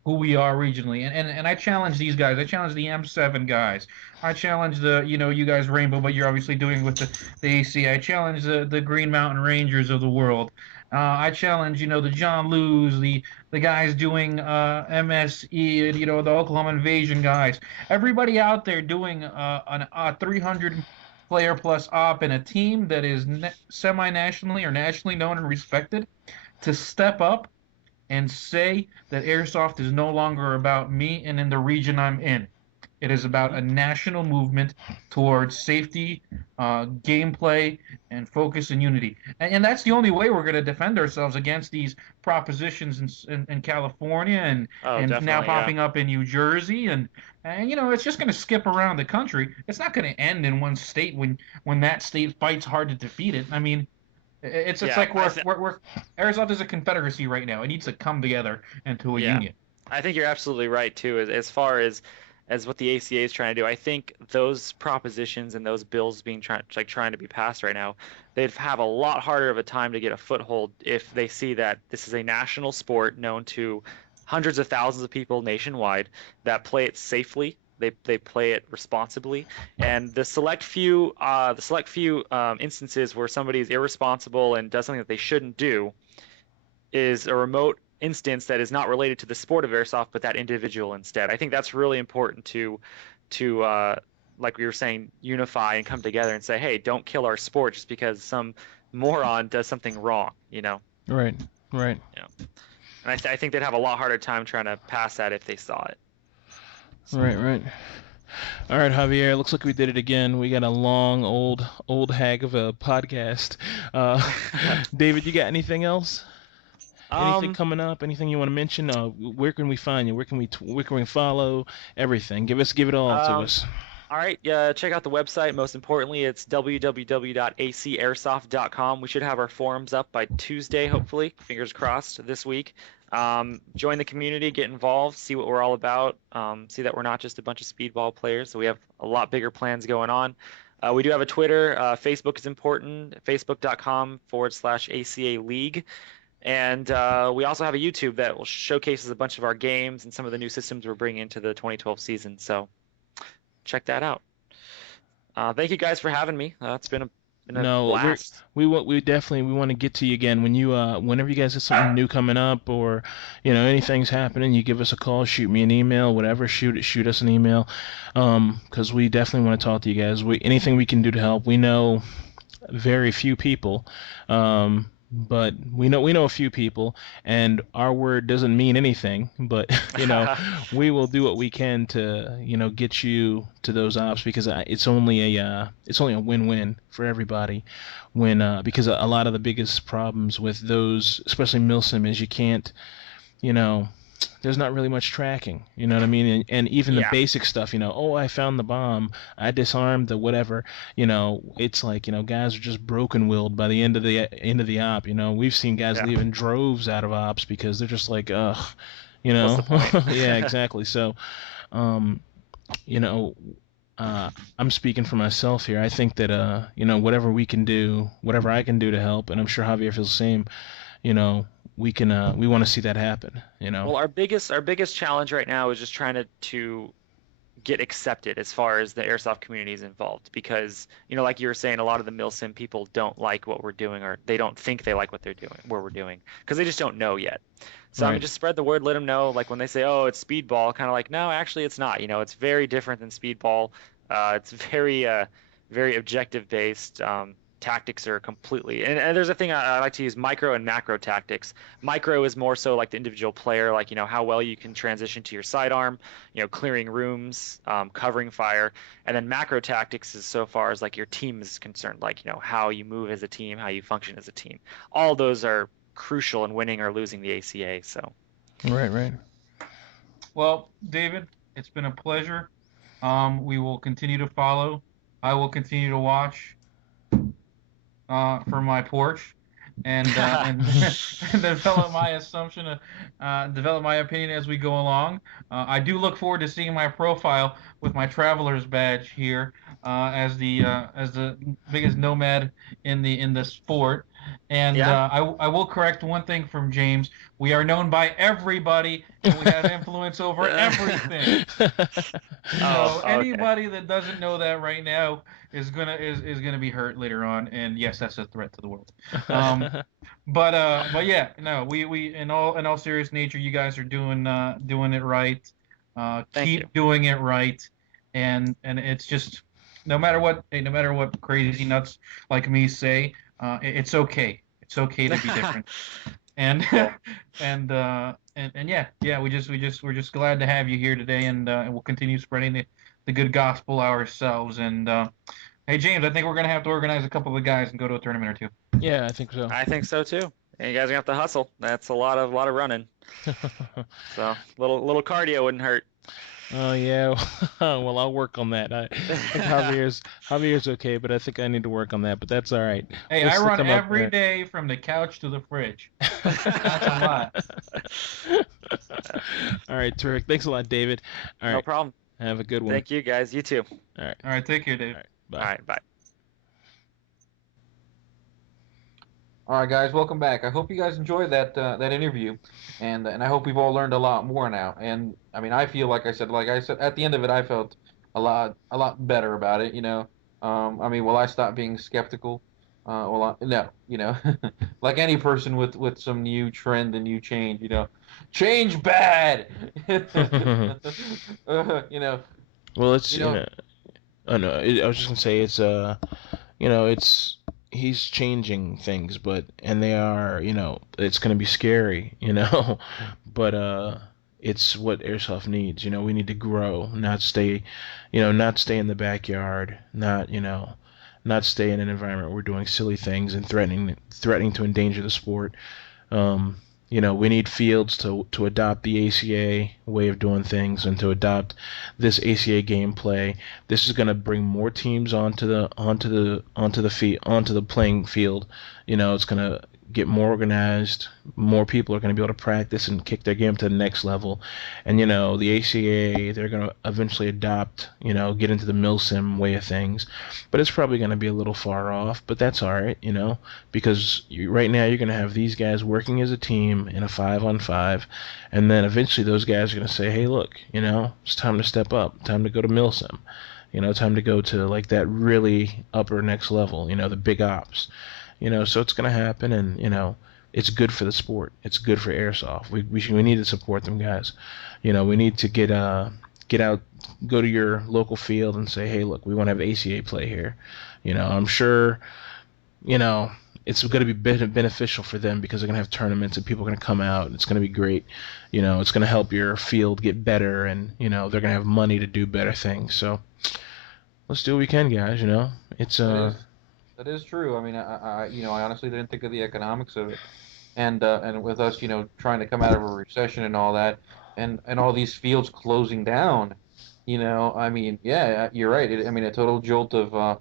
who we are regionally, and I challenge these guys. I challenge the M7 guys. I challenge the you guys Rainbow, but you're obviously doing with the ACA. I challenge the Green Mountain Rangers of the world. I challenge the John Lews, the guys doing MSE, the Oklahoma Invasion guys. Everybody out there doing a 300 player plus op in a team that is semi-nationally or nationally known and respected, to step up and say that airsoft is no longer about me and in the region I'm in. It is about a national movement towards safety, gameplay, and focus and unity. And that's the only way we're going to defend ourselves against these propositions in California and now popping up in New Jersey. And it's just going to skip around the country. It's not going to end in one state when that state fights hard to defeat it. I mean, it's like we're Airsoft is a confederacy right now. It needs to come together into a union. I think you're absolutely right, too, as far as what the ACA is trying to do. I think those propositions and those bills being trying to be passed right now, they'd have a lot harder of a time to get a foothold if they see that this is a national sport known to hundreds of thousands of people nationwide that play it safely. They play it responsibly, and the select few instances where somebody is irresponsible and does something that they shouldn't do is a remote instance that is not related to the sport of airsoft, but that individual instead. I think that's really important to like we were saying, unify and come together and say, hey, don't kill our sport just because some moron does something wrong, you know? Right. Right. Yeah. And I think they'd have a lot harder time trying to pass that if they saw it. So. Right. Right. All right, Javier. Looks like we did it again. We got a long, old hag of a podcast. Uh, David, you got anything else? Anything Um, coming up? Anything you want to mention? Where can we find you? Where can we follow? Everything. Give it all to um, us. all right, yeah, check out the website. Most importantly, it's www.acairsoft.com. We should have our forums up by Tuesday, hopefully. Fingers crossed this week. Join the community, get involved, see what we're all about. See that we're not just a bunch of speedball players, so we have a lot bigger plans going on. We do have a Twitter. Facebook is important. Facebook.com/ACA League. And we also have a YouTube that will showcases a bunch of our games and some of the new systems we're bringing into the 2012 season. So check that out. Thank you guys for having me. It's been a No, blast. we definitely we want to get to you again when you whenever you guys have something new coming up or anything's happening, you give us a call, shoot me an email, whatever, shoot us an email, 'cause we definitely want to talk to you guys. Anything we can do to help. We know very few people, but we know a few people, and our word doesn't mean anything. But we will do what we can to get you to those ops because it's only a win-win for everybody. Because a lot of the biggest problems with those, especially milsim, is you can't you know there's not really much tracking, you know what I mean? And even the Yeah, basic stuff, oh, I found the bomb, I disarmed the whatever, it's like, guys are just broken-willed by the end of the op, we've seen guys yeah. leaving droves out of ops because they're just like, ugh, What's the point? yeah, exactly. So, um, you know, I'm speaking for myself here. I think that, whatever we can do, whatever I can do to help, and I'm sure Javier feels the same, you know, we want to see that happen. Well, our biggest challenge right now is just trying to get accepted as far as the airsoft community is involved because like you were saying, a lot of the milsim people don't like what we're doing, or they don't think they like what we're doing because they just don't know yet. So I mean, Right. just spread the word, let them know. Like when they say, oh, it's speedball, kind of like, no, actually it's not. It's very different than speedball. It's very objective based. Tactics are completely, and there's a thing I like to use: micro and macro tactics. Micro is more so like the individual player, like how well you can transition to your sidearm, clearing rooms, covering fire. And then macro tactics is so far as like your team is concerned, like how you move as a team, how you function as a team. All those are crucial in winning or losing the ACA. So Right, right. Well, David, it's been a pleasure. We will continue to follow. I will continue to watch from my porch and and develop my assumption, develop my opinion as we go along. I do look forward to seeing my profile with my traveler's badge here as the biggest nomad in the sport. And yeah. I will correct one thing from James. We are known by everybody, and we have influence over everything. Oh, So okay. anybody that doesn't know that right now is gonna be hurt later on, and yes, that's a threat to the world. Um, but yeah, no, we in all serious nature, you guys are doing it right. Thank you. Keep doing it right, and it's just no matter what crazy nuts like me say, it's okay. It's okay to be different. And Well, and yeah, we're just glad to have you here today, and we'll continue spreading the good gospel ourselves. And hey, James, I think we're gonna have to organize a couple of guys and go to a tournament or two. Yeah, I think so. I think so too. And you guys are gonna have to hustle. That's a lot of running. So little cardio wouldn't hurt. Oh yeah. Well, I'll work on that. I think Javier's okay, but I think I need to work on that. But that's all right. Hey, We'll I still run come up every with day from the couch to the fridge. That's a lot. it. All right, terrific. Thanks a lot, David. All No right, problem. have a good one. Thank you guys. You too. All right, All right, take care, all Dave. right, All bye. right. Bye. All right, guys, welcome back. I hope you guys enjoyed that interview, and I hope we've all learned a lot more now. And I mean, I feel like I said at the end of it, I felt a lot better about it. I mean, will I stop being skeptical? No, like any person with some new trend and new change, change bad. You know, Well, it's you know, oh no, I was just gonna say it's he's changing things, but and they are, it's gonna be scary, but it's what airsoft needs. We need to grow, not stay in the backyard, not stay in an environment where we're doing silly things and threatening to endanger the sport. Um, we need fields to adopt the ACA way of doing things and to adopt this ACA gameplay. This is going to bring more teams onto the playing field. It's going to get more organized. More people are going to be able to practice and kick their game to the next level. And the ACA, they're going to eventually adopt, get into the milsim way of things. But it's probably going to be a little far off, but that's all right, because right now you're going to have these guys working as a team in a 5-on-5, and then eventually those guys are going to say, hey, look, it's time to step up, time to go to milsim, time to go to like that really upper next level, the big ops, so it's going to happen, and it's good for the sport, it's good for airsoft. We need to support them guys. We need to get out, go to your local field and say, hey, look, we want to have ACA play here. I'm sure, you know, it's going to be beneficial for them because they're going to have tournaments and people are going to come out. It's going to be great. It's going to help your field get better, and they're going to have money to do better things. So let's do what we can, guys. It's that is that is true. I mean, I honestly didn't think of the economics of it, and with us, trying to come out of a recession and all that, and all these fields closing down, I mean, yeah, you're right. I mean, a total jolt of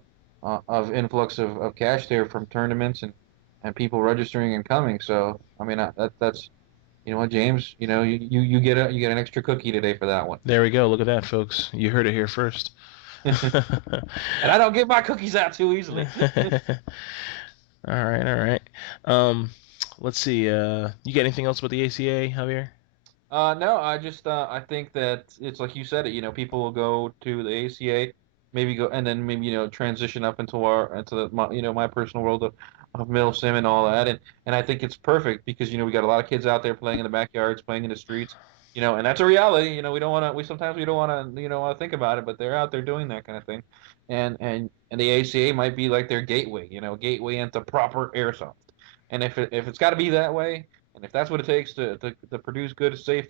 influx of cash there from tournaments and people registering and coming. So, I mean, that's what, James, you get an extra cookie today for that one. There we go. Look at that, folks. You heard it here first. And I don't give my cookies out too easily. All right, all right. Um, let's see. You got anything else about the ACA, Javier? No, I think that it's like you said it. People will go to the ACA, maybe go and then maybe transition up into my personal world of middle sim and all that, and I think it's perfect because we got a lot of kids out there playing in the backyards, playing in the streets, and that's a reality. We don't want to we sometimes we don't want to want to think about it, but they're out there doing that kind of thing, and the ACA might be like their gateway, gateway into proper airsoft, and if it's got to be that way. And if that's what it takes to produce good, safe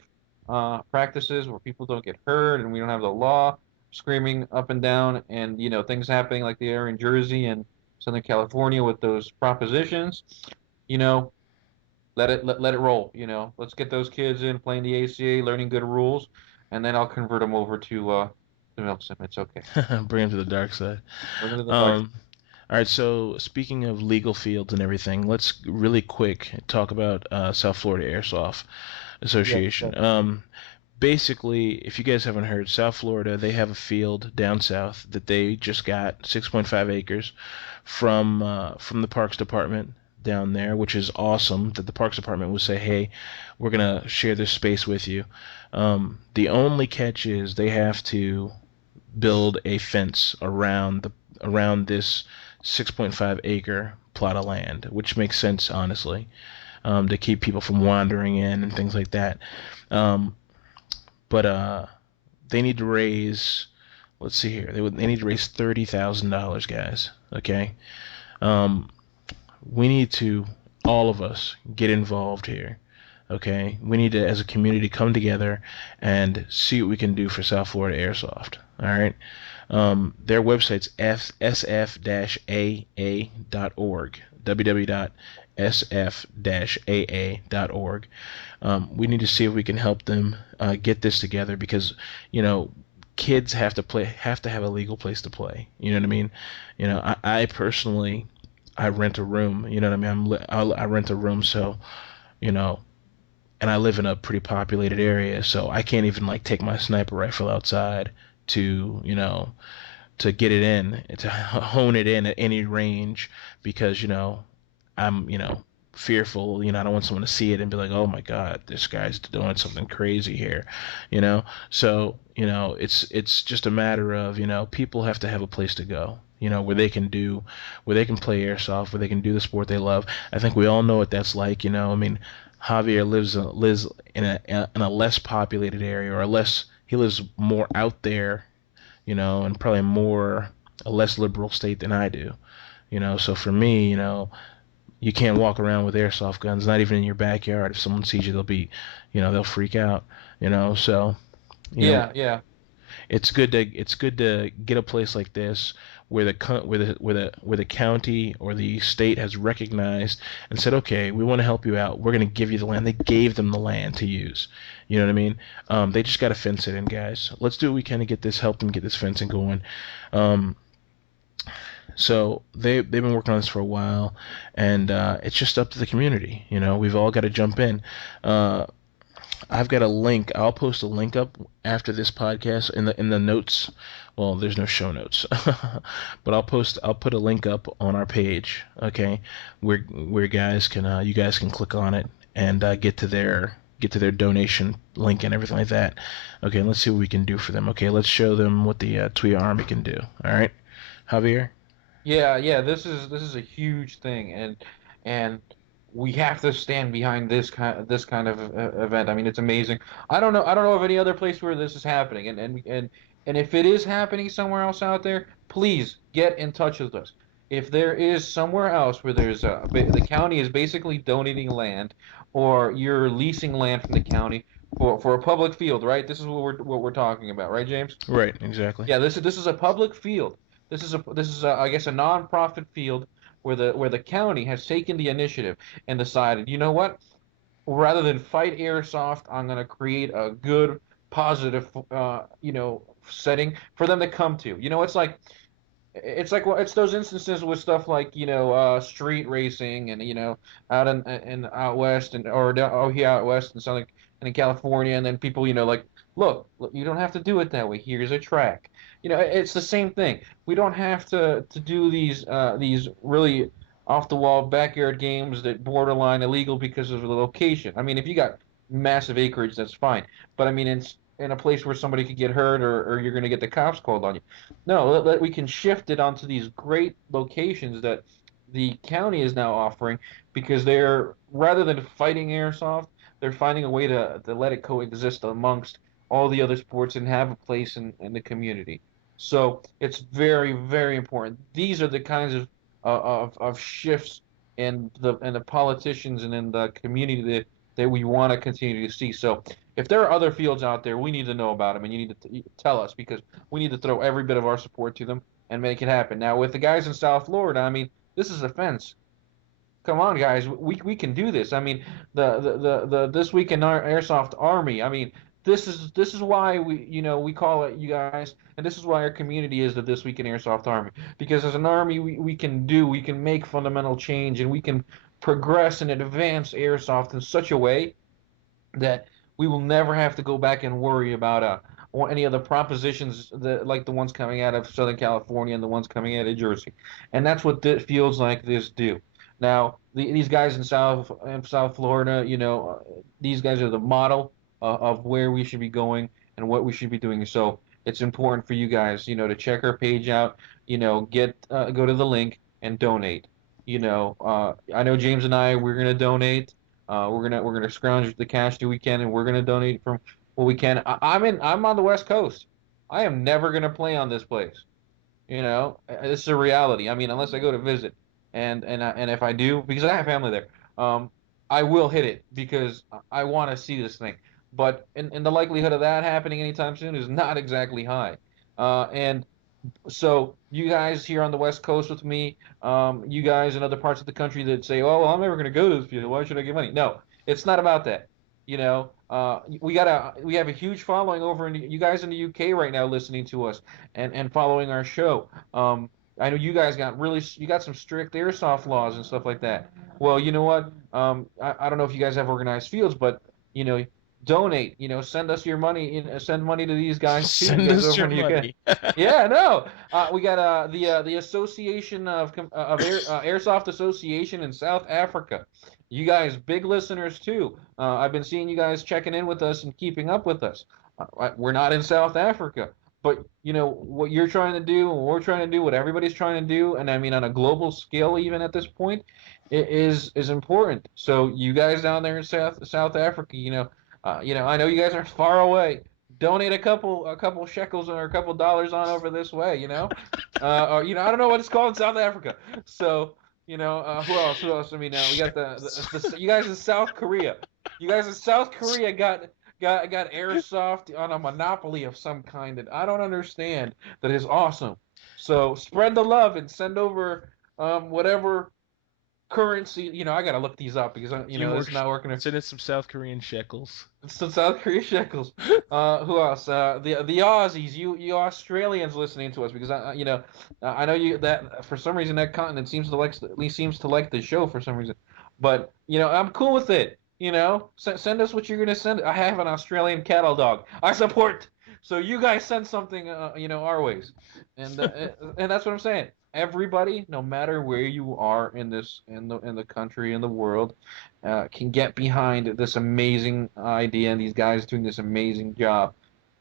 practices where people don't get hurt and we don't have the law screaming up and down and things happening like they are in Jersey and Southern California with those propositions, you know, let it roll. Let's get those kids in playing the ACA, learning good rules, and then I'll convert them over to Milsim. It's okay. Bring him to the dark side. Bring them to the dark. Um, all right. So speaking of legal fields and everything, let's really quick talk about South Florida Airsoft Yeah. Association. Basically, if you guys haven't heard, South Florida, they have a field down south that they just got 6.5 acres from the Parks Department down there, which is awesome that the Parks Department would say, hey, we're gonna share this space with you. The only catch is they have to build a fence around this 6.5 acre plot of land, which makes sense, honestly, to keep people from wandering in and things like that. Um, but they need to raise, let's see here, they need to raise $30,000, guys. Okay, um, we need to, all of us, get involved here. Okay, we need to, as a community, come together and see what we can do for South Florida Airsoft. All right. Their website's sf-aa.org, www.sf-aa.org. We need to see if we can help them get this together because, kids have to have a legal place to play. You know what I mean? I personally, I rent a room. You know what I mean? I rent a room, so, you know, and I live in a pretty populated area, so I can't even like take my sniper rifle outside to, to get it in, to hone it in at any range because, I'm, fearful. You know, I don't want someone to see it and be like, oh my God, this guy's doing something crazy here. You know, so it's just a matter of people have to have a place to go. Where they can play airsoft, where they can do the sport they love. I think we all know what that's like. I mean, Javier lives in a less populated area, or he lives more out there, and probably a less liberal state than I do. So for me, you can't walk around with airsoft guns, not even in your backyard. If someone sees you, they'll freak out. So you know, Yeah, yeah. it's good to get a place like this where the county or the state has recognized and said, okay, we want to help you out. We're going to give you the land. They gave them the land to use. You know what I mean? They just got to fence it in, guys. Let's do what we can to help them get this fencing going. Um, so they've been working on this for a while, and it's just up to the community. We've all got to jump in. Uh, I've got a link. I'll post a link up after this podcast in the notes. Well, there's no show notes, but I'll put a link up on our page. Okay, where you guys can click on it and get to their donation link and everything like that. Okay, let's see what we can do for them. Okay, let's show them what the Tuya Army can do. All right, Javier. Yeah, yeah, this is a huge thing, and we have to stand behind this kind of event. I mean, it's amazing. I don't know of any other place where this is happening, and if it is happening somewhere else out there, please get in touch with us. If there is somewhere else where the county is basically donating land, or you're leasing land from the county for a public field, right? This is what we're talking about, right, James? Right, exactly. Yeah, this is a public field. This is I guess a nonprofit field where the county has taken the initiative and decided, you know what? Rather than fight airsoft, I'm going to create a good, positive, setting for them to come to. It's those instances with stuff like street racing and out in out west here out west and Southern and in California, and then people like, look, you don't have to do it that way. Here's a track. It's the same thing. We don't have to do these really off the wall backyard games that borderline illegal because of the location. I mean, if you got massive acreage, that's fine. But I mean, it's in a place where somebody could get hurt, or you're going to get the cops called on you. No, we can shift it onto these great locations that the county is now offering, because they're, rather than fighting airsoft, they're finding a way to let it coexist amongst all the other sports and have a place in the community. So it's very, very important. These are the kinds of shifts in the politicians and in the community that we want to continue to see. So if there are other fields out there, we need to know about them, and you need to tell us, because we need to throw every bit of our support to them and make it happen. Now, with the guys in South Florida, I mean, this is a fence. Come on, guys, we can do this. I mean, the this week in our Airsoft Army. I mean, this is why we call it, you guys, and this is why our community is the This Week in Airsoft Army. Because as an army, we can make fundamental change, and we can progress and advance airsoft in such a way that we will never have to go back and worry about or any of the propositions like the ones coming out of Southern California and the ones coming out of Jersey, and that's what fields like this do. Now, these guys in South Florida, these guys are the model of where we should be going and what we should be doing. So it's important for you guys, to check our page out, go to the link and donate. I know James and we're gonna donate. We're gonna scrounge the cash that we can, and we're gonna donate from what we can. I'm on the West Coast. I am never gonna play on this place. This is a reality. I mean, unless I go to visit, and if I do, because I have family there, I will hit it because I want to see this thing. But in the likelihood of that happening anytime soon is not exactly high. And so you guys here on the West Coast with me, you guys in other parts of the country that say, "Oh, well, I'm never going to go to this field. Why should I give money?" No, it's not about that. We have a huge following over in you guys in the UK right now listening to us and following our show. I know you guys you got some strict airsoft laws and stuff like that. Well, you know what? I don't know if you guys have organized fields, but you know donate. Send us your money. Send money to these guys too. You Send guys us over your in the UK. money. Yeah, no. We got the Association of Airsoft Association in South Africa. You guys, big listeners too. I've been seeing you guys checking in with us and keeping up with us. We're not in South Africa, but what you're trying to do, and what we're trying to do, what everybody's trying to do, and I mean on a global scale, even at this point, is important. So you guys down there in South Africa, I know you guys are far away. Donate a couple shekels or a couple dollars on over this way, or I don't know what it's called in South Africa. So who else? Who else? I mean, we got the you guys in South Korea. You guys in South Korea got airsoft on a monopoly of some kind that I don't understand. That is awesome. So spread the love and send over whatever currency. I gotta look these up because Few more this is not working. send us some South Korean shekels. It's the South Korea shekels. Who else? The Aussies. You Australians listening to us because I know you that for some reason that continent seems to like at least seems to like the show for some reason, but I'm cool with it. Send us what you're gonna send. I have an Australian cattle dog. I support. So you guys send something, our ways, and that's what I'm saying. Everybody, no matter where you are in the country in the world, can get behind this amazing idea and these guys doing this amazing job.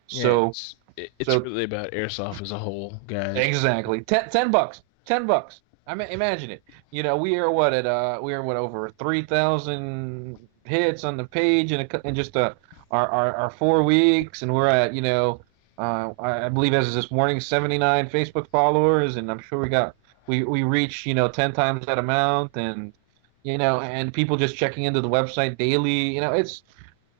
Yeah, So, it's so really about airsoft as a whole, guys. exactly, $10, $10. I mean, imagine it. We are what over 3,000 hits on the page in just our 4 weeks, and we're at I believe as of this morning 79 Facebook followers, and I'm sure we reach 10 times that amount, and people just checking into the website daily. It's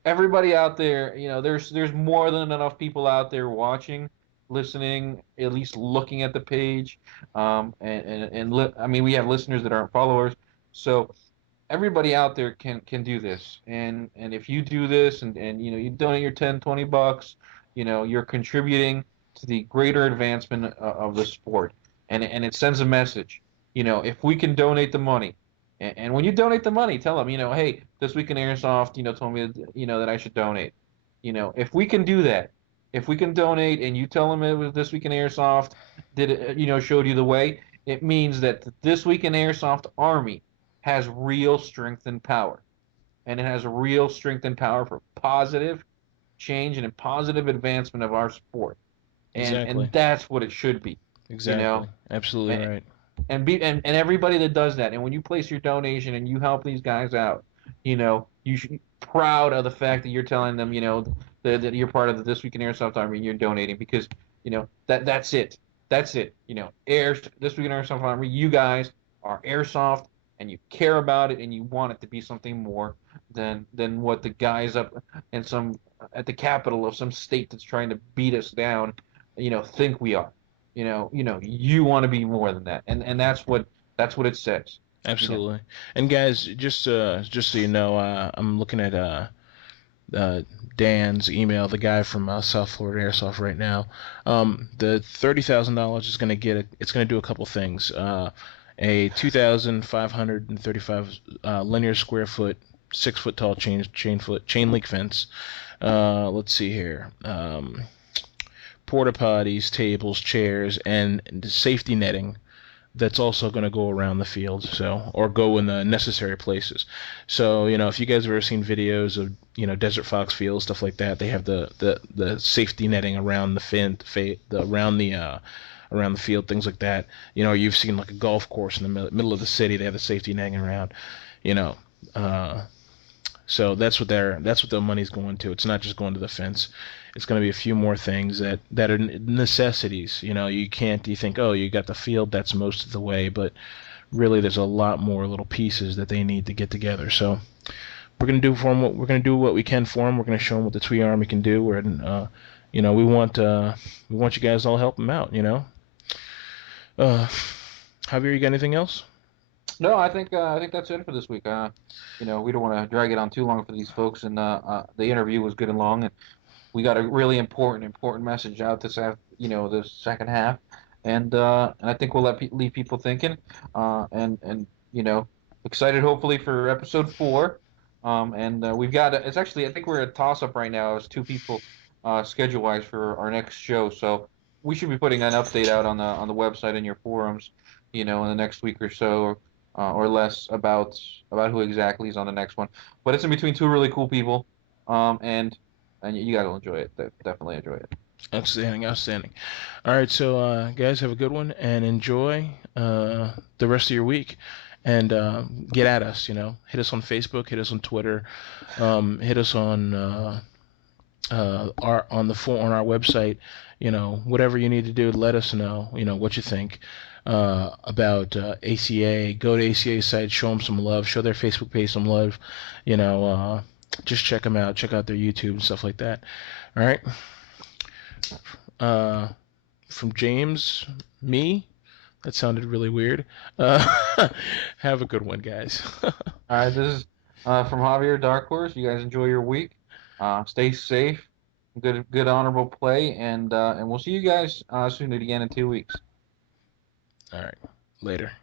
everybody out there. There's more than enough people out there watching, listening, at least looking at the page. I mean, we have listeners that aren't followers, so everybody out there can do this. And if you do this, and you donate your 10, $20, you're contributing to the greater advancement of the sport, and it sends a message. If we can donate the money, and when you donate the money, tell them, hey, this week in airsoft, told me, that I should donate. If we can do that, if we can donate, and you tell them it was this week in airsoft, did it, showed you the way, it means that this week in airsoft army has real strength and power, and it has real strength and power for positive change and a positive advancement of our sport, and Exactly. that's what it should be, you know, Exactly. Absolutely and right. and everybody that does that, and when you place your donation and you help these guys out, you should be proud of the fact that you're telling them, that you're part of the This Week in Airsoft Army and you're donating because that's it, that's it. Air This Week in Airsoft Army, you guys are airsoft and you care about it and you want it to be something more than what the guys up and some at the capital of some state that's trying to beat us down, think we are. You want to be more than that, and that's what it says. You know, Absolutely. And guys, just so you know, I'm looking at uh, Dan's email, the guy from South Florida Airsoft right now. The $30,000 is going to it's going to do a couple things. A 2,535 linear square foot, 6 foot tall chain link fence. Let's see here. Porta potties, tables, chairs, and safety netting that's also going to go around the field, or go in the necessary places. So if you guys have ever seen videos of Desert Fox Field, stuff like that, they have the safety netting around around the field, things like that. You've seen like a golf course in the middle of the city, they have the safety netting around. You know, uh, so that's what the money's going to. It's not just going to the fence. It's going to be a few more things that are necessities. You think, oh, you got the field, that's most of the way, but really there's a lot more little pieces that they need to get together. So we're going to do what we can for them. We're going to show them what the Twee Army can do. We want you guys all help them out. Uh, Javier, you got anything else? no, I think that's it for this week. We don't want to drag it on too long for these folks, and the interview was good and long, and we got a really important message out this second half, and I think we'll leave people thinking, and excited hopefully for episode 4. And we've got it's actually I think we're at toss up right now as two people schedule wise for our next show. So we should be putting an update out on the website and your forums, in the next week or less about who exactly is on the next one. But it's in between two really cool people, and you got to enjoy it. Definitely enjoy it. Outstanding, outstanding. All right, so guys, have a good one and enjoy the rest of your week. And get at us, hit us on Facebook, hit us on Twitter, hit us on our on our website. Whatever you need to do, let us know. What you think about ACA. Go to ACA site, show them some love, show their Facebook page some love. Just check them out, check out their YouTube and stuff like that. All right. Uh, from James, me. That sounded really weird. Have a good one, guys. All right, this is from Javier Dark Horse. You guys enjoy your week. Stay safe. Good honorable play, and we'll see you guys soon again in 2 weeks. All right. Later.